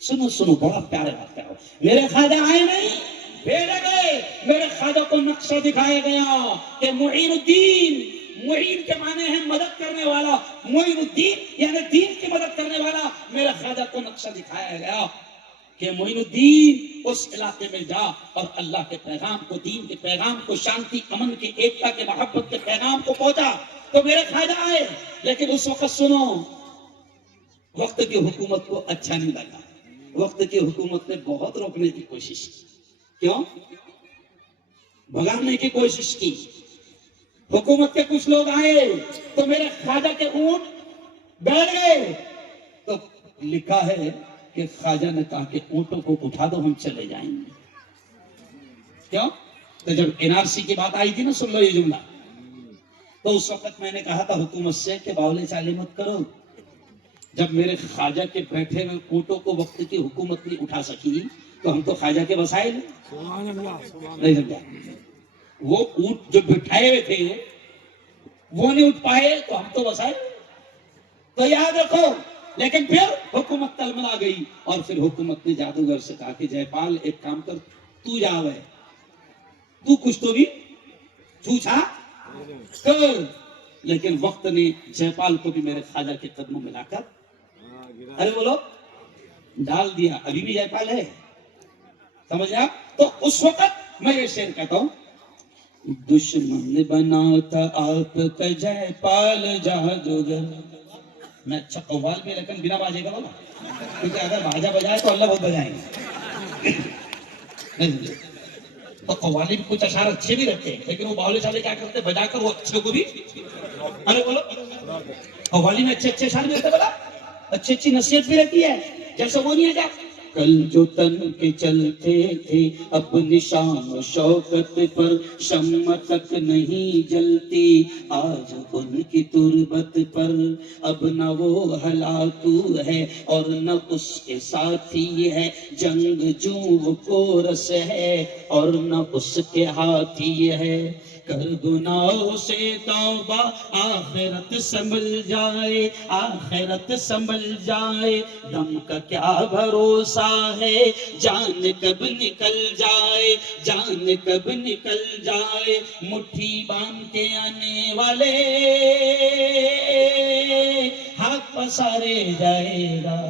سنو سنو، بڑا پیارے بات کہو. میرے خواجہ آئے نہیں، بھیجے گئے. میرے خواجہ کو نقشہ دکھایا گیا کہ معین الدین، معین کے معنی ہے مدد کرنے والا، معین الدین یعنی دین کی مدد کرنے والا. میرے خواجہ کو نقشہ دکھایا گیا کہ معین الدین اس علاقے میں جا اور اللہ کے پیغام کو، دین کے پیغام کو، شانتی، امن کی، ایکتا کے، محبت کے پیغام کو پہنچا. تو میرے خواجہ آئے، لیکن اس وقت سنو، وقت کی حکومت کو اچھا نہیں لگا. وقت کی حکومت نے بہت روکنے کی کوشش کی. کیوں؟ بھگانے کی کوشش کی. حکومت کے کچھ لوگ آئے تو میرے خواجہ کے اونٹ بیٹھ گئے. تو لکھا ہے کہ خواجہ نے کہا کہ اونٹوں کو اٹھا دو، ہم چلے جائیں گے. کیوں؟ تو جب NRC کی بات آئی تھی نا، سن لو یہ جملہ، تو اس وقت میں نے کہا تھا حکومت سے کہ باولے چالے مت کرو. جب میرے خواجہ کے بیٹھے ہوئے اونٹوں کو وقت کی حکومت نہیں اٹھا سکی تو ہم تو خواجہ کے وسائل نہیں سمجھا. وہ اونٹ جو بٹھائے ہوئے تھے وہ نہیں اٹھ پائے تو ہم تو وسائل. تو یاد رکھو. لیکن پھر حکومت تلملا گئی اور پھر حکومت نے جادوگر سے کہا کہ جے پال ایک کام کر، تو جا ہے، تو کچھ تو بھی چھوچا کر. لیکن وقت نے جے پال کو بھی میرے خواجہ کے قدموں میں لا کر ارے بولو ڈال دیا. ابھی بھی جے پال ہے، سمجھ آپ. تو اس وقت میں یہ شعر کہتا ہوں، دشمن بنا تھا آپ کا جے پال جادوگر. میں اچھا قوال بھی لیکن بنا باجے کا بولا، کیونکہ اگر باجا بجائے تو اللہ بہت بجائیں گے. تو قوالی بھی کچھ اشعار اچھے بھی رکھتے ہیں، لیکن وہ باولے چالے کیا کرتے ہیں، بجا کر وہ اچھے کو بھی. ارے بولو، قوالی میں اچھے اچھے اشعار بھی رہتے، بولا اچھی اچھی نصیحت بھی رہتی ہے. جیسے وہ نہیں ہے کیا، کل جو تن کے چلتے تھے اپنی شان و شوکت پر، شمع تک نہیں جلتی آج ان کی تربت پر. اب نہ وہ ہلاکو ہے اور نہ اس کے ساتھی ہے، جنگ جو وہ کورس ہے اور نہ اس کے ہاتھی ہے. کر گناہوں سے توبہ، آخرت سنبھل جائے، آخرت سنبھل جائے. دم کا کیا بھروسہ ہے، جان کب نکل جائے، جان کب نکل جائے. مٹھی باندھ کے آنے والے ہاتھ پسارے جائے گا.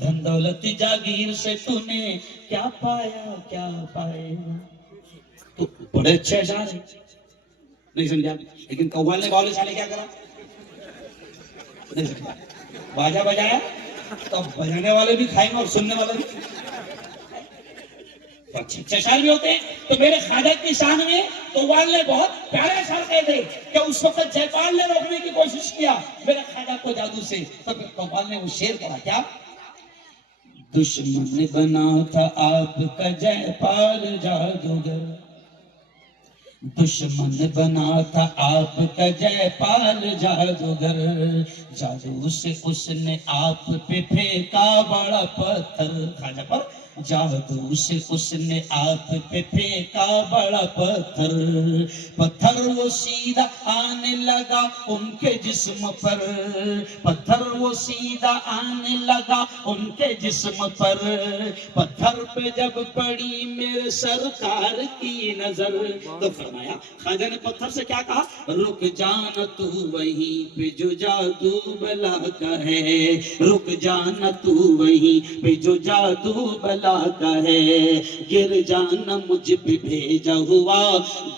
دھن دولت جاگیر سے تو نے کیا پایا، کیا پائے گا. تو بڑے اچھے اشعار ہیں، نہیں سمجھا. لیکن قوال نے باولے چالے کیا کرا، نہیں سمجھا. باجا بجایا تو بجانے والے بھی کھائیں گے اور سننے والے بھی. اچھے اچھے اشعار بھی ہوتے ہیں. تو میرے خواجہ کی شان میں قوال نے بہت پیارے اشعار کہے تھے کہ اس وقت جے پال نے روکنے کی کوشش کیا میرے خواجہ کو جادو سے. تو پھر قوال نے وہ شعر کہا، کیا، دشمن بنا تھا آپ کا جے پال جادوگر، دشمن بنا تھا آپ کا جے پال جادوگر. جادو سے اس نے آپ پہ پھینکا بڑا پتھر، خواجہ پر. جادو سے اس نے آپ پہ پھینکا بڑا پتھر، پتھر وہ سیدھا آنے لگا ان کے جسم پر، پتھر وہ سیدھا آنے لگا ان کے جسم پر. پتھر پہ جب پڑی میرے سرکار کی نظر، تو فرمایا خواجہ نے پتھر سے کیا کہا، رک جانا تو وہیں پہ جو جادو بلا کا ہے، رک جانا تو وہیں پہ جو جادو بلا کا ہے. گر جانا مجھ پہ بھیجا ہوا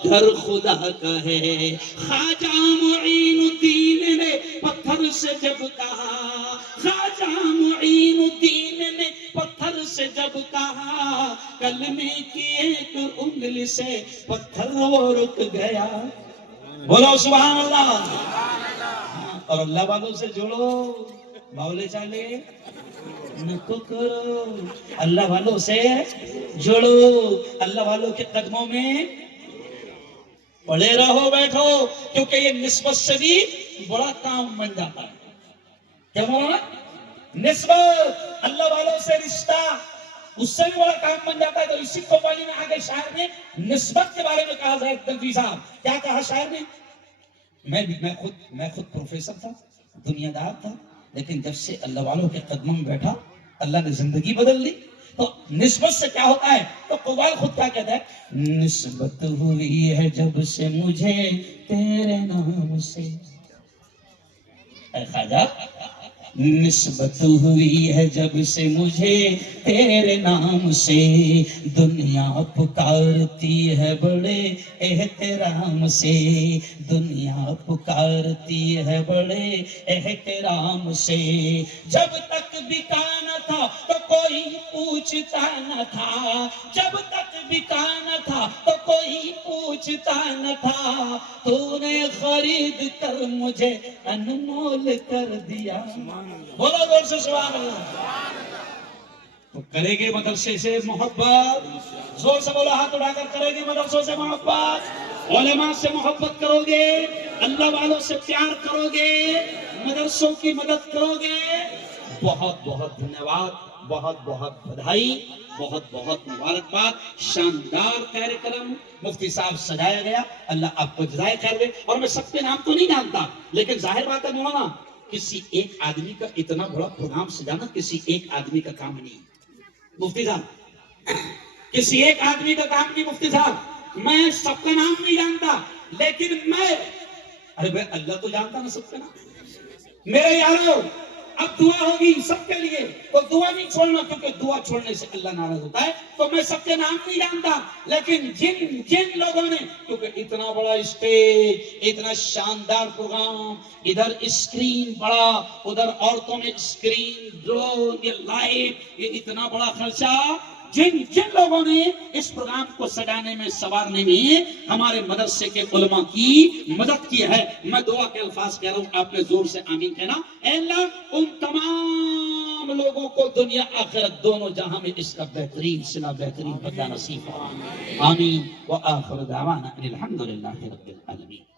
گھر خدا کا ہے. خواجہ معین الدین نے پتھر سے جب کہا، خواجہ معین الدین نے پتھر سے سے جب کہا کلمے کی ایک انگلی سے پتھر وہ رک گیا. بولو سبحان اللہ. اور اللہ والوں سے جڑو, باولے چالے نکو کرو, اللہ والوں سے جڑو, اللہ والوں کے قدموں میں پڑے رہو, بیٹھو, کیونکہ یہ نسبت سے بھی بڑا کام بن جاتا ہے. کیا بولا؟ نسبت, اللہ والوں سے رشتہ, اس سے بھی بڑا کام بن جاتا ہے. تو اسی قوالی میں آگے شاعر نے نسبت کے بارے میں کہا. زید تنوی صاحب کیا کہا شاعر نے؟ میں خود پروفیسر تھا, دنیا دار تھا, لیکن جب سے اللہ والوں کے قدموں میں بیٹھا اللہ نے زندگی بدل لی. تو نسبت سے کیا ہوتا ہے؟ تو قوال خود کیا کہتا ہے؟ نسبت ہوئی ہے جب سے مجھے تیرے نام سے. اے خواجہ, نسبت ہوئی ہے جب سے مجھے تیرے نام سے, دنیا پکارتی ہے بڑے احترام سے, دنیا پکارتی ہے بڑے احترام سے. جب تک بکا نہ تھا تو کوئی پوچھتا نہ تھا, جب تک بکا نہ تھا تو کوئی پوچھتا نہ تھا, تو نے خرید کر مجھے انمول کر دیا. بولو زور سے سبحان اللہ. تو کرے گے مدرسے سے محبت, زور سے بولو, ہاتھ اٹھا کر کرے گے مدرسوں سے محبت, علماء سے محبت کرو گے, اللہ والوں سے پیار کرو گے, مدرسوں کی مدد کرو گے. بہت بہت دھنیہ واد, بہت بہت بدھائی, بہت بہت مبارکباد. شاندار کارکرم مفتی صاحب سجایا گیا, اللہ آپ کو جزائے خیر دے. اور میں سب کے نام تو نہیں جانتا, لیکن ظاہر بات ہے مولانا, کسی ایک آدمی کا اتنا بڑا پروگرام سجانا کسی ایک آدمی کا کام نہیں. مفتی صاحب, کسی ایک آدمی کا کام نہیں. مفتی صاحب, میں سب کا نام نہیں جانتا, لیکن میں, ارے بھائی اللہ تو جانتا نا سب کا نام. میرے یارو, اب دعا ہوگی سب کے لیے, تو دعا نہیں چھوڑنا, کیونکہ دعا چھوڑنے سے اللہ ناراض ہوتا ہے. تو میں سب کے نام نہیں جانتا, لیکن جن لوگوں نے, کیونکہ اتنا بڑا اسٹیج, اتنا شاندار پروگرام, ادھر اسکرین بڑا, ادھر عورتوں نے اسکرین, ڈرون, یہ لائٹ, یہ اتنا بڑا خرچہ, جن لوگوں نے اس پروگرام کو سجانے میں, سوارنے میں ہمارے مدرسے کے علماء کی مدد کی ہے, میں دعا کے الفاظ کہہ رہا ہوں, آپ نے زور سے آمین کہنا. اے اللہ ان تمام لوگوں کو دنیا آخرت دونوں جہاں میں اس کا بہترین صلہ, بہترین بدلہ نصیب فرما. آمین. وآخر دعوانا ان الحمدللہ رب العالمین.